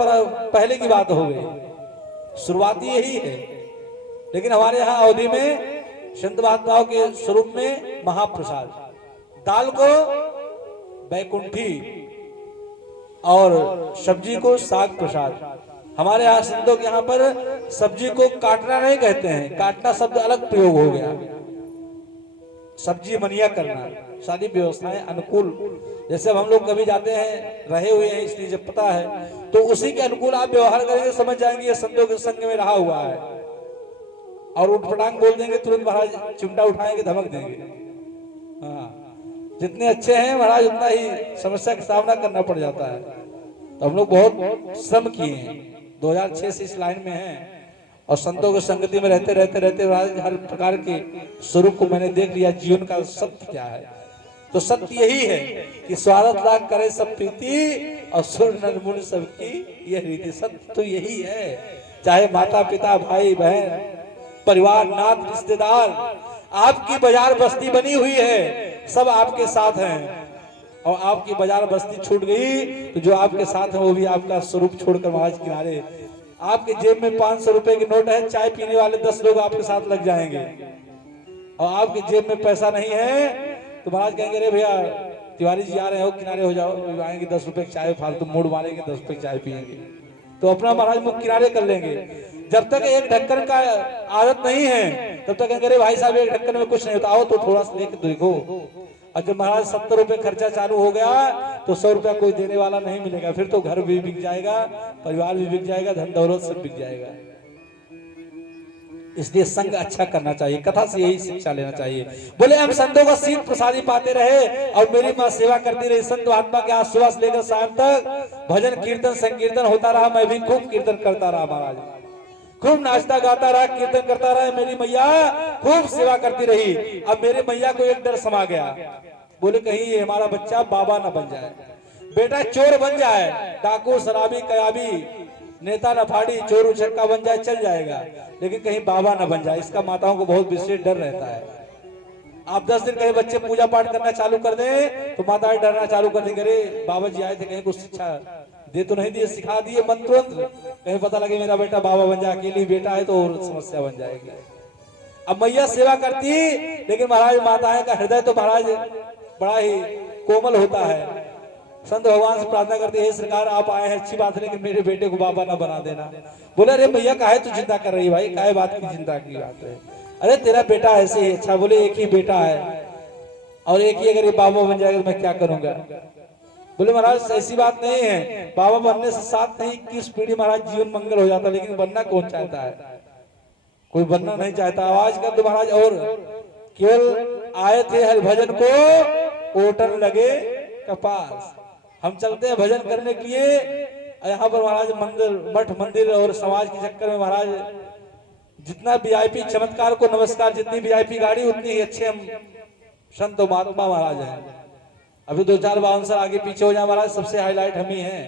पहले की बात हो गई। शुरुआती यही है। लेकिन हमारे यहाँ अवधि में संत महात्माओं के स्वरूप में महाप्रसाद, दाल को बैकुंठी और सब्जी को साग प्रसाद। हमारे यहाँ संतों के यहाँ पर सब्जी को काटना नहीं कहते हैं, काटना शब्द अलग प्रयोग हो गया। सब्जी मनिया करना, सारी व्यवस्थाएं अनुकूल, जैसे अब हम लोग कभी जाते हैं, रहे हुए हैं इसलिए जब पता है, तो उसी के अनुकूल आप व्यवहार करेंगे, समझ जाएंगे ये संतों के संग में रहा हुआ है। और उठपटांग बोल देंगे, तुरंत महाराज चिमटा उठाएंगे, धमक देंगे। हाँ, जितने अच्छे हैं महाराज उतना ही समस्या का सामना करना पड़ जाता है। तो हम लोग बहुत श्रम किए हैं, 2006 से इस लाइन में हैं और संतों की संगति में रहते रहते रहते हर प्रकार के स्वरूप को मैंने देख लिया। जीवन का सत्य क्या है? तो सत्य यही है कि स्वार्थ लाग करे सब प्रीति और सुर नर मुनि सबकी यह रीति। सत्य तो यही है, चाहे माता पिता भाई बहन परिवार नाथ रिश्तेदार, आपकी बाजार बस्ती बनी हुई है, सब आपके साथ हैं। और आपकी बाजार बस्ती छूट गई तो जो आपके साथ है वो भी आपका स्वरूप छोड़कर महाराज किनारे। आपके जेब में 500 रुपए के नोट है, चाय पीने वाले 10 लोग आपके साथ लग जाएंगे। और आपके जेब में पैसा नहीं है तो महाराज कहेंगे अरे भैया तिवारी जी आ रहे हो, किनारे हो जाओ, आएंगे 10 रुपए की चाय, फालतू मूड मारेंगे, 10 रुपए की चाय पियेंगे, तो अपना महाराज मुख किनारे कर लेंगे। जब तक एक ढक्कन का आदत नहीं है तब तक कहेंगे अरे भाई साहब एक ढक्कन में कुछ नहीं होता, आओ तो थोड़ा सा लेके देखो। और जब महाराज 70 रुपए खर्चा चालू हो गया तो 100 रुपया कोई देने वाला नहीं मिलेगा, फिर तो घर भी बिक जाएगा, परिवार भी बिक जाएगा, धन दौलत सब बिक जाएगा। इसलिए संग अच्छा करना चाहिए, कथा से यही शिक्षा लेना चाहिए। बोले हम संतों का शीत प्रसादी पाते रहे और मेरी माँ सेवा करती रही। संत महात्मा के आज सुबह से लेकर शाम तक भजन कीर्तन संकीर्तन होता रहा, मैं भी खूब कीर्तन करता रहा, महाराज खूब नाचता गाता रहा, कीर्तन करता रहा। मेरी मैया खूब सेवा करती रही। अब मेरे मैया को एक डर समा गया, बोले कहीं ये हमारा बच्चा बाबा ना बन जाए, बेटा चोर बन जाए, डाकू शराबी कयाबी नेता नफाड़ी चोर उचक्का बन जाए चल जाएगा, लेकिन कहीं बाबा ना बन जाए। इसका माताओं को बहुत विशेष डर रहता है। आप 10 दिन कहीं बच्चे पूजा पाठ करना चालू कर दें तो माताएं डरना चालू कर देंगे, अरे बाबा जी आए थे कहीं कुछ शिक्षा दे तो नहीं दिए, सिखा दिए मंत्र वंत्र, कहीं पता लगे मेरा बेटा बाबा बन जाए, अकेली बेटा है तो और समस्या बन जाएगी। अब मैया सेवा करती, लेकिन महाराज माताएं का हृदय तो महाराज बड़ा ही कोमल होता है। संत भगवान से प्रार्थना करते हैं सरकार आप आए हैं अच्छी बात है, लेकिन मेरे बेटे को बाबा ना बना देना। बोले अरे मैया काहे तू चिंता कर रही भाई, काहे बात की चिंता की बात है, अरे तेरा बेटा ऐसे ही अच्छा। बोले एक ही बेटा है और एक ही अगर ये बाबा बन जाएगा तो मैं क्या करूंगा। बोले महाराज ऐसी बात नहीं है, बाबा बनने से 7 नहीं 21 पीढ़ी महाराज जीवन मंगल हो जाता, लेकिन बनना कौन चाहता है, कोई बनना नहीं चाहता। आवाज कर दो महाराज। और केवल आए थे हर भजन को ओटन लगे कपास, हम चलते हैं भजन करने के लिए। यहाँ पर महाराज मंदिर मठ मंदिर और समाज के चक्कर में महाराज जितना वीआईपी चमत्कार को नमस्कार, जितनी वीआईपी गाड़ी उतनी ही अच्छे हम संत महात्मा महाराज हैं। अभी 2-4 बाउंसर आगे पीछे हो जाए महाराज, सबसे हाईलाइट हम ही हैं।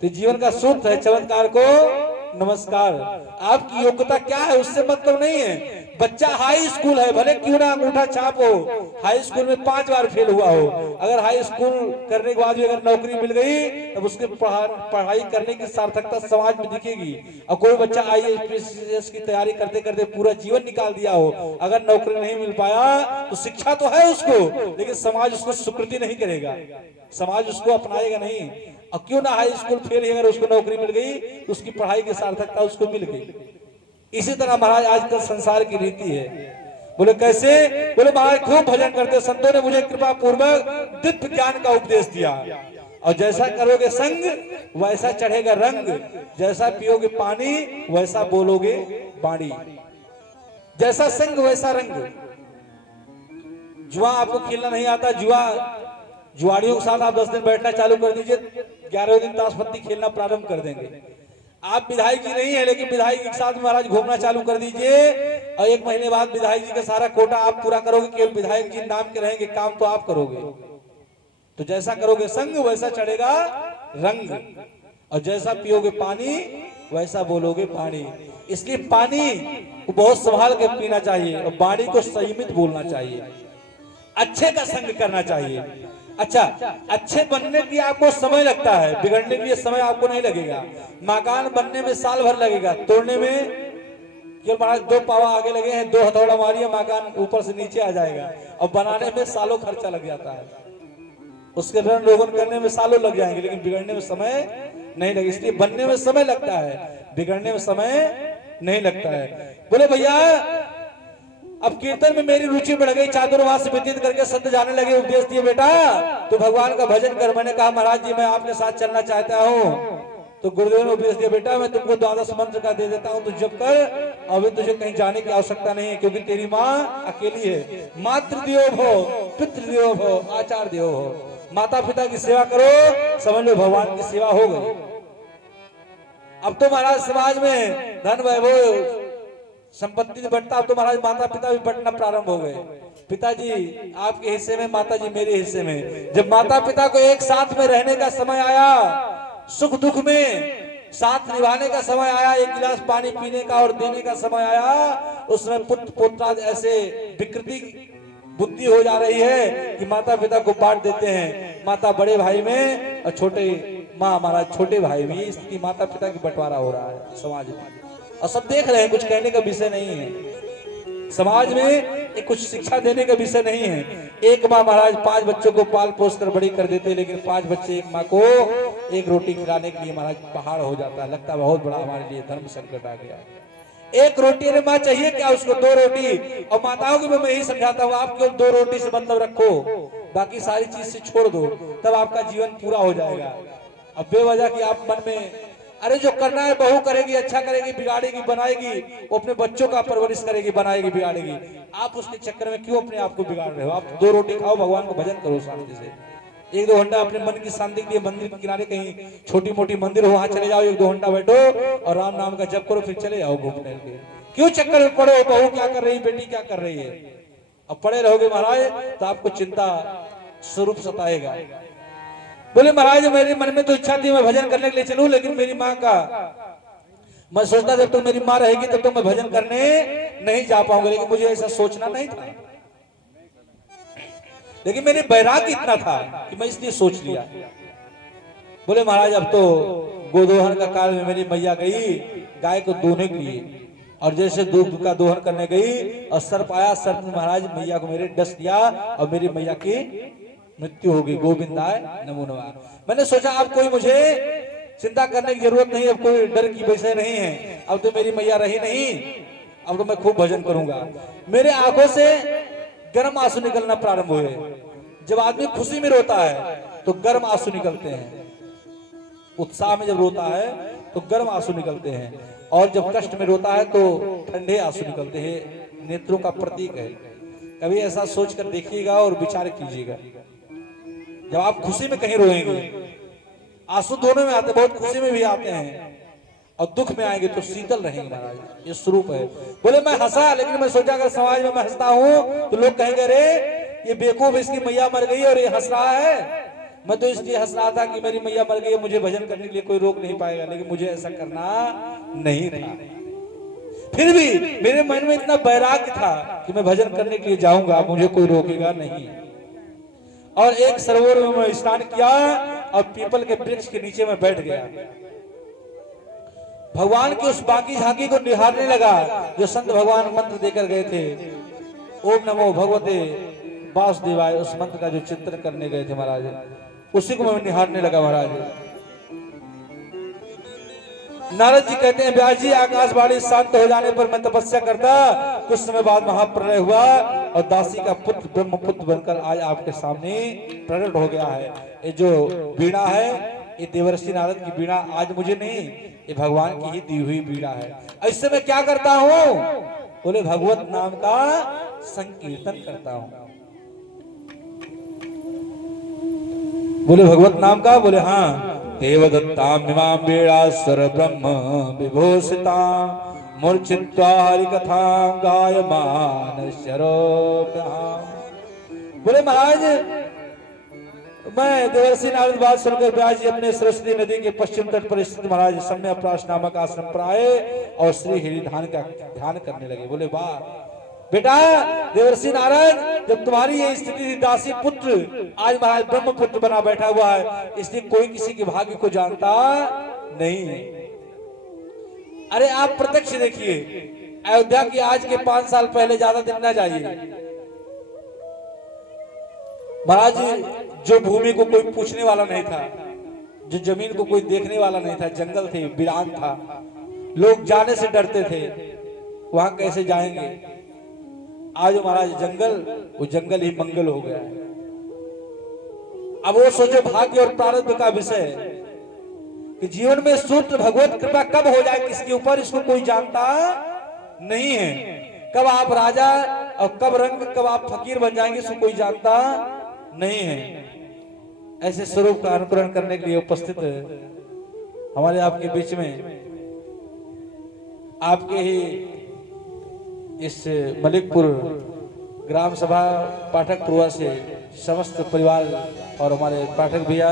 तो जीवन का सूत्र है चमत्कार को नमस्कार। आपकी योग्यता क्या है उससे मतलब नहीं है। बच्चा हाई स्कूल है, भले क्यों ना अंगूठा छाप हो, हाई स्कूल में 5 बार फेल हुआ हो, अगर हाई स्कूल करने के बाद भी अगर नौकरी मिल गई तब उसके पढ़ाई करने की सार्थकता समाज में दिखेगी। और कोई बच्चा IAS की तैयारी करते करते पूरा जीवन निकाल दिया हो, अगर नौकरी नहीं मिल पाया तो शिक्षा तो है उसको, लेकिन समाज उसको स्वीकृति नहीं करेगा, समाज उसको अपनाएगा नहीं। और क्यों ना हाई स्कूल फेल ही अगर उसको नौकरी मिल गई तो उसकी पढ़ाई की सार्थकता उसको मिल गई। इसी तरह महाराज आजकल संसार की रीति है। बोले कैसे? बोले महाराज खूब भजन करते, संतों ने मुझे कृपा पूर्वक दिव्य ज्ञान का उपदेश दिया। और जैसा करोगे संग वैसा चढ़ेगा रंग, जैसा पियोगे पानी वैसा बोलोगे बाणी, जैसा संग वैसा रंग। जुआ आपको खेलना नहीं आता, जुआड़ियों के साथ आप 10 दिन बैठना चालू कर दीजिए, 11वें दिन ताश पत्ती खेलना प्रारंभ कर देंगे। आप विधायक जी नहीं है, लेकिन विधायक के साथ महाराज घूमना चालू कर दीजिए और 1 महीने बाद विधायक जी का सारा कोटा आप पूरा करोगे। केवल विधायक जी नाम के रहेंगे, काम तो आप करोगे। तो जैसा करोगे संग वैसा चढ़ेगा रंग, और जैसा पियोगे पानी वैसा बोलोगे पानी। इसलिए पानी को बहुत संभाल के पीना चाहिए और वाणी को संयमित बोलना चाहिए, अच्छे का संग करना चाहिए। अच्छा, अच्छे बनने के लिए आपको समय लगता है, बिगड़ने के लिए समय आपको नहीं लगेगा। मकान बनने में साल भर लगेगा, तोड़ने में केवल महाराज 2 पावा आगे लगे हैं, 2 हथौड़ा मारिए मकान ऊपर से नीचे आ जाएगा। और बनाने में सालों खर्चा लग जाता है, उसके रन रोगन करने में सालों लग जाएंगे, लेकिन बिगड़ने में समय नहीं लगे। इसलिए बनने में समय लगता है, बिगड़ने में समय नहीं लगता है। बोले भैया अब कीर्तन में मेरी रुचि बढ़ गई, चातुर्मास व्यतीत करके संत जाने लगे, उपदेश दिए बेटा तो भगवान का भजन कर। मैंने कहा महाराज जी मैं आपके साथ चलना चाहता हूँ। तो गुरुदेव ने उपदेश दिया, बेटा मैं तुमको 12 मंत्र का दे देता हूँ, तू जब कर, अभी तुझे कहीं जाने की आवश्यकता नहीं है, क्योंकि तेरी माँ अकेली है। मातृ देवो भव, पितृ देवो भव, आचार्य देवो भव। माता पिता की सेवा करो, समझ लो भगवान की सेवा हो गई। अब तो महाराज समाज में धन वैभव संपत्ति बढ़ता, अब तो महाराज माता पिता भी बढ़ना प्रारंभ हो गए। पिताजी आपके हिस्से में, माताजी मेरे हिस्से में। जब माता पिता को एक साथ में रहने का समय आया, सुख दुख में साथ निभाने का समय आया, एक गिलास पानी पीने का और देने का समय आया, उसमें पुत्र पोता ऐसे विकृति बुद्धि हो जा रही है कि माता पिता को बांट देते हैं। माता बड़े भाई में और छोटे माँ महाराज छोटे भाई में, इसकी माता पिता की बंटवारा हो रहा है समाज में। और सब देख रहे हैं, कुछ कहने का विषय नहीं है समाज में, एक कुछ शिक्षा देने का विषय नहीं है। एक माँ महाराज 5 बच्चों को पाल पोस कर बड़ी कर देते, लेकिन 5 बच्चे एक माँ को एक रोटी खिलाने के लिए महाराज पहाड़ हो जाता है। लगता है बहुत बड़ा हमारे लिए धर्म संकट आ गया। एक रोटी अरे माँ चाहिए क्या उसको, 2 रोटी। और माताओं को मैं यही समझाता हूँ, आप केवल 2 रोटी से मतलब रखो, बाकी सारी चीज से छोड़ दो, तब आपका जीवन पूरा हो जाएगा। अब बेवजह की आप मन में अरे जो करना है बहू करेगी, अच्छा करेगी, बिगाड़ेगी, बनाएगी, वो अपने बच्चों का परवरिश करेगी, बनाएगी, बिगाड़ेगी, आप उसके चक्कर में क्यों अपने आप को बिगाड़ रहे हो। आप 2 रोटी खाओ, भगवान को भजन करो शांति से। 1-2 घंटा अपने मन की शांति के लिए मंदिर के किनारे कहीं छोटी मोटी मंदिर हो, वहां चले जाओ, 1-2 घंटा बैठो और राम नाम का जप करो, फिर चले जाओ घूमने के। क्यों चक्कर में पड़ो, बहू क्या कर रही, बेटी क्या कर रही है। अब पड़े रहोगे महाराज तो आपको चिंता स्वरूप सताएगा। बोले महाराज मेरे मन में तो इच्छा थी मैं भजन करने के लिए चलूं, लेकिन मेरी माँ का मैं सोचता जब तक मेरी माँ रहेगी तब तक मैं भजन करने नहीं जा पाऊंगा, लेकिन मुझे ऐसा सोचना नहीं था। लेकिन मेरे बैराग इतना था कि मैं इसलिए सोच लिया। बोले महाराज अब तो गोदोहन का काल में मेरी मैया गई गाय को दोहने के लिए, और जैसे दूध का दोहन करने गई और सर्प आया, सर्प ने महाराज मैया को मेरे डस दिया और मेरी मैया की मृत्यु होगी। गोविंदाय नमो नमः। मैंने सोचा अब कोई मुझे चिंता करने की जरूरत नहीं, अब कोई डर की विषय नहीं है, अब तो मेरी मैया रही नहीं, अब तो मैं खूब भजन करूंगा। मेरे आंखों से गर्म आंसू निकलना प्रारंभ हुए। जब आदमी खुशी में रोता है तो गर्म आंसू निकलते हैं, उत्साह में जब रोता है तो गर्म आंसू निकलते हैं, और जब कष्ट में रोता है तो ठंडे आंसू निकलते हैं। नेत्रों का प्रतीक है। कभी ऐसा सोचकर देखिएगा और विचार कीजिएगा। जब आप खुशी में कहीं रोएंगे, आंसू दोनों में आते, बहुत खुशी में भी आते हैं, और दुख में आएंगे तो शीतल रहेंगे महाराज, ये स्वरूप है। बोले मैं हंसा, लेकिन मैं सोचा अगर समाज में मैं हंसता हूँ तो लोग कहेंगे अरे ये बेवकूफ, इसकी मैया मर गई और ये हंस रहा है। मैं तो इसलिए हंस रहा था कि मेरी मैया मर गई, मुझे भजन करने के लिए कोई रोक नहीं पाएगा, लेकिन मुझे ऐसा करना नहीं था। फिर भी मेरे मन में इतना वैराग्य था कि मैं भजन करने के लिए जाऊंगा, मुझे कोई रोकेगा नहीं। और एक सरोवर में मैं स्नान किया और पीपल के वृक्ष के नीचे में बैठ गया। भगवान की उस बाकी झांकी को निहारने लगा जो संत भगवान मंत्र देकर गए थे। ओम नमो भगवते वासुदेवाय, उस मंत्र का जो चिंतन करने गए थे महाराज, उसी को मैं निहारने लगा महाराज। नारद जी कहते हैं व्यास जी आकाशवाणी शांत हो जाने पर मैं तपस्या करता, कुछ समय बाद महाप्रलय हुआ और दासी का पुत्र ब्रह्मपुत्र बनकर आज आपके सामने प्रकट हो गया है। ये जो वीणा है ये देवर्षि नारद की वीणा आज मुझे नहीं, ये भगवान की ही दी हुई वीणा है। इससे मैं क्या करता हूँ, बोले भगवत नाम का संकीर्तन करता हूँ। बोले भगवत नाम का, बोले हाँ। देवदत्तां इमां वीणा सर ब्रह्म विभूषितां मूर्छित्वा हरिकथां गायमान शरोभ्याम्। बोले महाराज मैं देवर्षि नारद बात सुनकर व्यास जी अपने सरस्वती नदी के पश्चिम तट पर स्थित महाराज सम्यक प्राश नामक आश्रम पर आए और श्री हरि ध्यान का ध्यान करने लगे। बोले वाह बेटा देवर्षि नारद, जब तुम्हारी ये स्थिति थी, दासी पुत्र आज महाराज ब्रह्मपुत्र बना बैठा हुआ है, इसलिए कोई किसी के भाग्य को जानता नहीं। अरे आप प्रत्यक्ष देखिए, अयोध्या की आज के 5 साल पहले, ज्यादा दिन ना जाइए महाराज, जो भूमि को कोई पूछने वाला नहीं था, जो जमीन को कोई देखने वाला नहीं था, जंगल थे, वीरान था, लोग जाने से डरते थे, वहां कैसे जाएंगे। आज महाराज जंगल, वो जंगल ही मंगल हो गया है। अब वो सोचो भाग्य और प्रारब्ध का विषय कि जीवन में सूत्र भगवत कृपा कब हो जाए किसके ऊपर, इसको कोई जानता नहीं है। कब आप राजा और कब रंग, कब आप फकीर बन जाएंगे, इसको कोई जानता नहीं है। ऐसे स्वरूप का अनुकरण करने के लिए उपस्थित हमारे आपके बीच में, आपके ही इस मलिकपुर ग्राम सभा पाठक पूर्वा से समस्त परिवार और हमारे पाठक भैया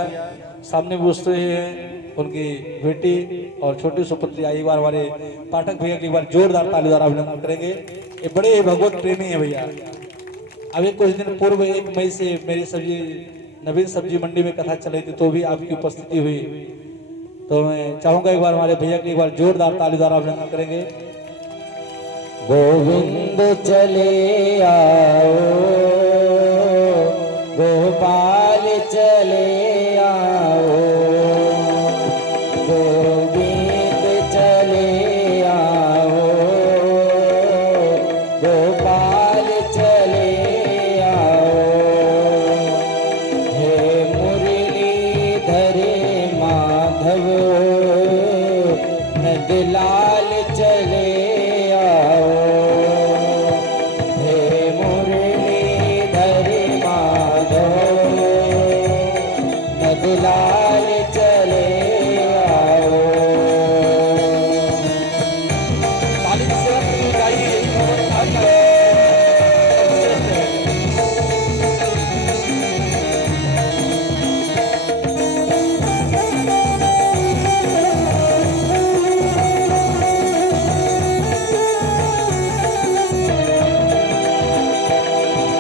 सामने बूझते हैं, उनकी बेटी और छोटी सुपुत्री आई। एक बार हमारे पाठक भैया की एक बार जोरदार ताली द्वारा अभिनंदन करेंगे। ये बड़े ही भगवत प्रेमी है भैया। अभी कुछ दिन पूर्व 1 मई से मेरी नवीन सब्जी मंडी में कथा चल रही थी, तो भी आपकी उपस्थिति हुई। तो मैं चाहूंगा एक बार हमारे भैया की एक बार जोरदार ताली द्वारा अभिनंदन करेंगे। गोविंद चले आओ, गोपाल चले आओ, गोविंद चले आओ, गोपाल चले आओ। हे मुरलीधर माधव नंदलाल चले लाल चले आओ। मालिक सेवा करनी चाहिए, यही भगवत भाग्य है।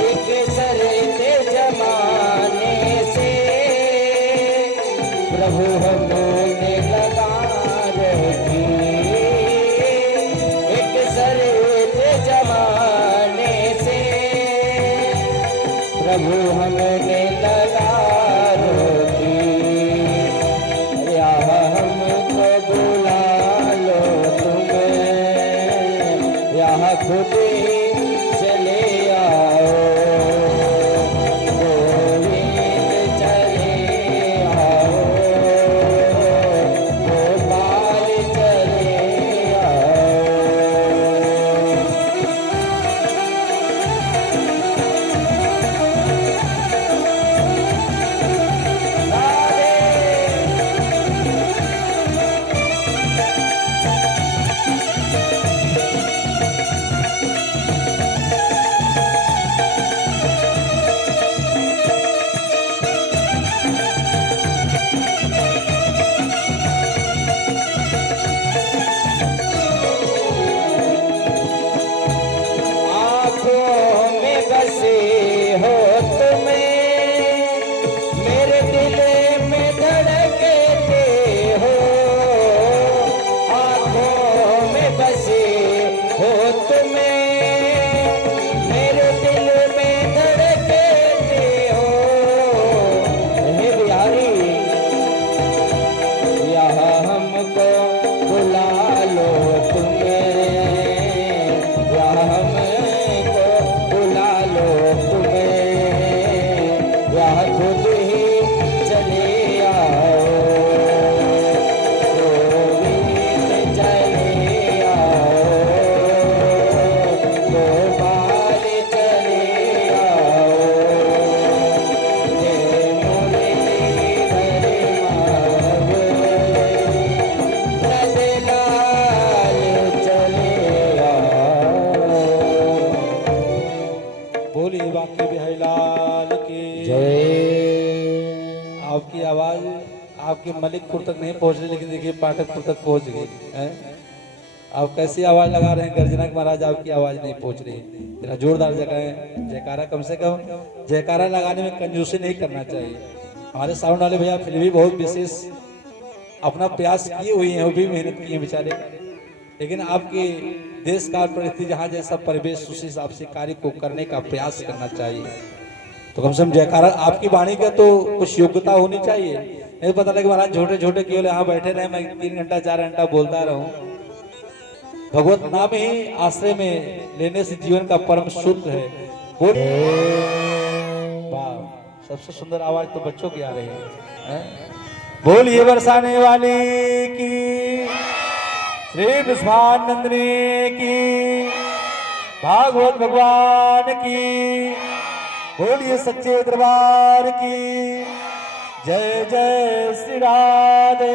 एक सरते जमाने से प्रभु हमने लगा रखी, एक सरते जमाने से प्रभु हमने लगा रखी। यहाँ हमको बुला लो तुम्हें, यहाँ खुद ही चले आओ। गोविंद चले आओ, गोपाल चले आओ। आँखों में बसे हो तुम्हें, मेरे दिल में धड़कते हो। आँखों में बसे हो तुम्हें, मेरे दिल में धड़कते हो। हे बिहारी, यहाँ हमको बुला लो तुम्हें, यहाँ हमको बुला लो तुम्हें, यहाँ खुद ही चले आओ। गोविंद चले आओ, गोपाल चले आओ। हे मुरलीधर माधव नंदलाल चले आओ। बोलिए बांके बिहारी लाल की जय। आपकी आवाज आपके मलिकपुर तक नहीं पहुंच रही, लेकिन देखिए पाठकपुर तक पहुंच गई है। आप कैसी आवाज लगा रहे हैं गर्जना महाराज, आपकी आवाज नहीं पहुंच रही। तेरा जोरदार जगह जयकारा, कम से कम जयकारा लगाने में कंजूसी नहीं करना चाहिए। हमारे साउंड वाले भैया फिर भी बहुत विशेष अपना प्रयास किए हुए हैं, वो भी मेहनत किए बेचारे, लेकिन आपके देश काल परिस्थिति जहाँ जैसा परिवेश उस हिसाब से कार्य को करने का प्रयास करना चाहिए। तो कम से कम जयकारा आपकी वाणी का तो कुछ योग्यता होनी चाहिए। नहीं पता लगे महाराज छोटे छोटे केवल यहाँ बैठे रहे, मैं 3 घंटा 4 घंटा बोलता रहूं। भगवत नाम ही आश्रय में लेने से जीवन का परम सूत्र है। वाह, सबसे सुंदर आवाज तो बच्चों की आ रही है। बोलिए बरसाने वाली की, श्री विश्वानंदनी की, भागवत भगवान की, बोलिए सच्चे दरबार की जय जय श्री राधे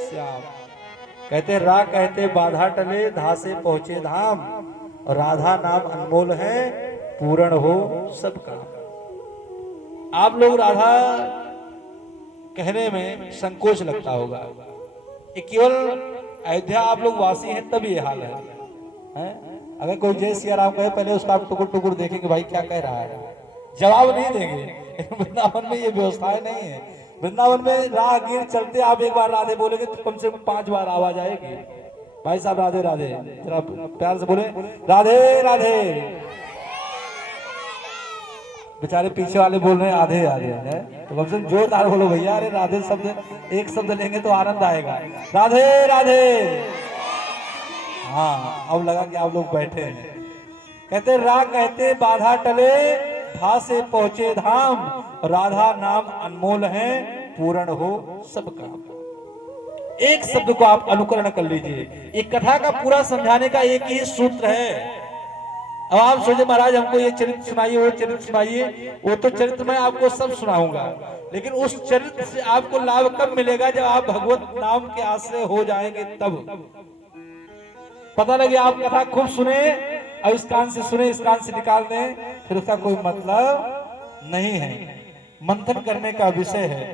श्याम। कहते रा कहते बाधा टले, धा से पहुंचे धाम, और राधा नाम अनमोल है, पूर्ण हो सब काम। आप लोग राधा कहने में संकोच लगता होगा कि केवल अयोध्या आप लोग वासी हैं तब ये हाल है? अगर कोई जय सिया राम कहे पहले उसका आप टुकुर टुकुर देखेंगे भाई क्या कह रहा है, जवाब नहीं देंगे। वृंदावन में ये व्यवस्थाएं नहीं है। वृंदावन में राहगीर चलते आप एक बार राधे बोलेंगे तो कम से कम 5 बार आवाज आएगी। भाई साहब राधे राधे, जरा प्यार से बोले राधे राधे। बेचारे पीछे वाले बोल रहे हैं आधे आधे है, तो कम से कम जोरदार बोलो भैया। अरे राधे शब्द एक शब्द लेंगे तो आनंद आएगा। राधे राधे। हाँ, अब लगा कि आप लोग बैठे हैं। कहते रा कहते बाधा टले, धा से पहुंचे धाम, राधा नाम अनमोल है, पूर्ण हो सब काम। एक शब्द को आप अनुकरण कर लीजिए। एक कथा का पूरा समझाने का एक ही सूत्र है। अब आप सोचे महाराज हमको ये चरित्र सुनाइए, वो चरित्र सुनाइए, वो तो चरित्र मैं आपको सब सुनाऊंगा, लेकिन उस चरित्र से आपको लाभ कब मिलेगा? जब आप भगवत नाम के आश्रय हो जाएंगे तब पता लगे। आप कथा खूब सुने और इस कान से सुने इस कान से निकाल दें, फिर उसका कोई मतलब नहीं है। मंथन करने का विषय है।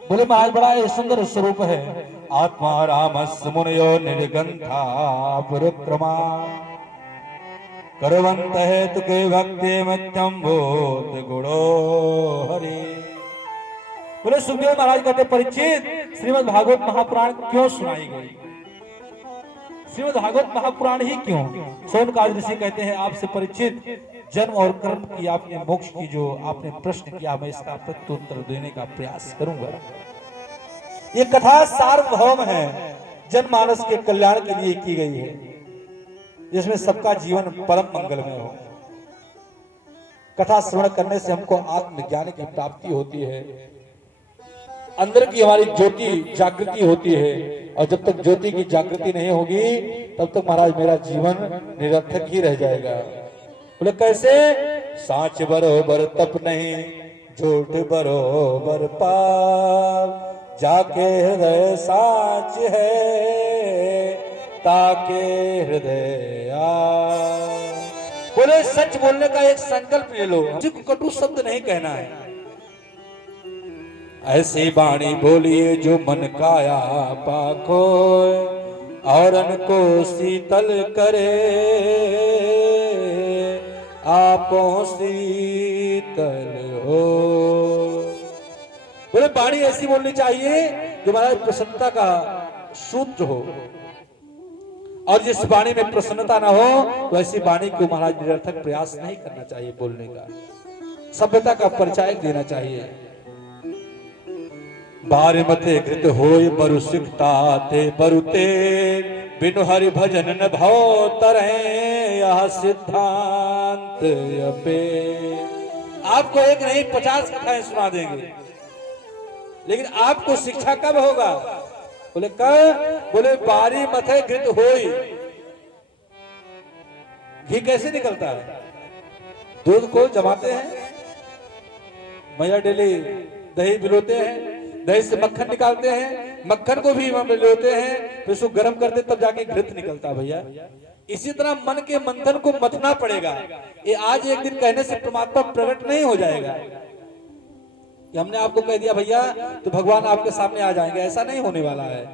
बोले महाराज बड़ा सुंदर स्वरूप है। आत्मा राम मुनयो निर्गंथा पुरुक्रमा करवंत है तुके भक्ति मत्यम भूत गुणो हरि। बोले सुखदेव महाराज कहते परीक्षित, श्रीमद् भागवत महापुराण क्यों सुनाई गई? श्रीमद् भागवत महापुराण ही क्यों? सोनकाज ऋषि कहते हैं आपसे परीक्षित, जन्म और कर्म की आपने मोक्ष की जो आपने प्रश्न किया, मैं इसका प्रत्युत्तर देने का प्रयास करूंगा। ये कथा सार्वभौम है, जनमानस के कल्याण के लिए की गई है, जिसमें सबका जीवन परम मंगलमय हो। कथा श्रवण करने से हमको आत्मज्ञान की प्राप्ति होती है, अंदर की हमारी ज्योति जागृति होती है, और जब तक ज्योति की जागृति नहीं होगी तब तक महाराज मेरा जीवन निरर्थक ही रह जाएगा। बोले कैसे? साच बरोबर तप नहीं, झूठ बरोबर पाप, जाके हृदय साच है, ताके हृदय आ। बोले सच बोलने का एक संकल्प ले लो, कटु शब्द नहीं कहना है। ऐसी वाणी बोलिए जो मन काया पाखो, और को शीतल करे, आपो शीतल हो। बोले वाणी ऐसी बोलनी चाहिए जो महाराज प्रसन्नता का सूत्र हो, और जिस वाणी में प्रसन्नता ना हो वैसी वाणी को महाराज निरर्थक प्रयास नहीं करना चाहिए बोलने का। सभ्यता का परिचय देना चाहिए। बारे मते घृत होय बरु सिकता ते बरुते, बिनु हरि भजन न भव तरह, यह सिद्धांत अपे। आपको एक नहीं 50 कथाएं सुना देंगे, लेकिन आपको शिक्षा कब होगा? बोले कब? बोले बारी मथे घृत होई। घी कैसे निकलता है? दूध को जमाते हैं, मैया डेली दही बिलोते हैं, दही से मक्खन निकालते हैं, मक्खन को भी बिलोते हैं, फिर उसको गर्म करते तब जाके घृत निकलता भैया। इसी तरह मन के मंथन को मथना पड़ेगा। ये आज एक दिन कहने से परमात्मा प्रकट नहीं हो जाएगा। कि हमने आपको कह दिया भैया तो भगवान आपके सामने आ जाएंगे, ऐसा नहीं होने वाला है।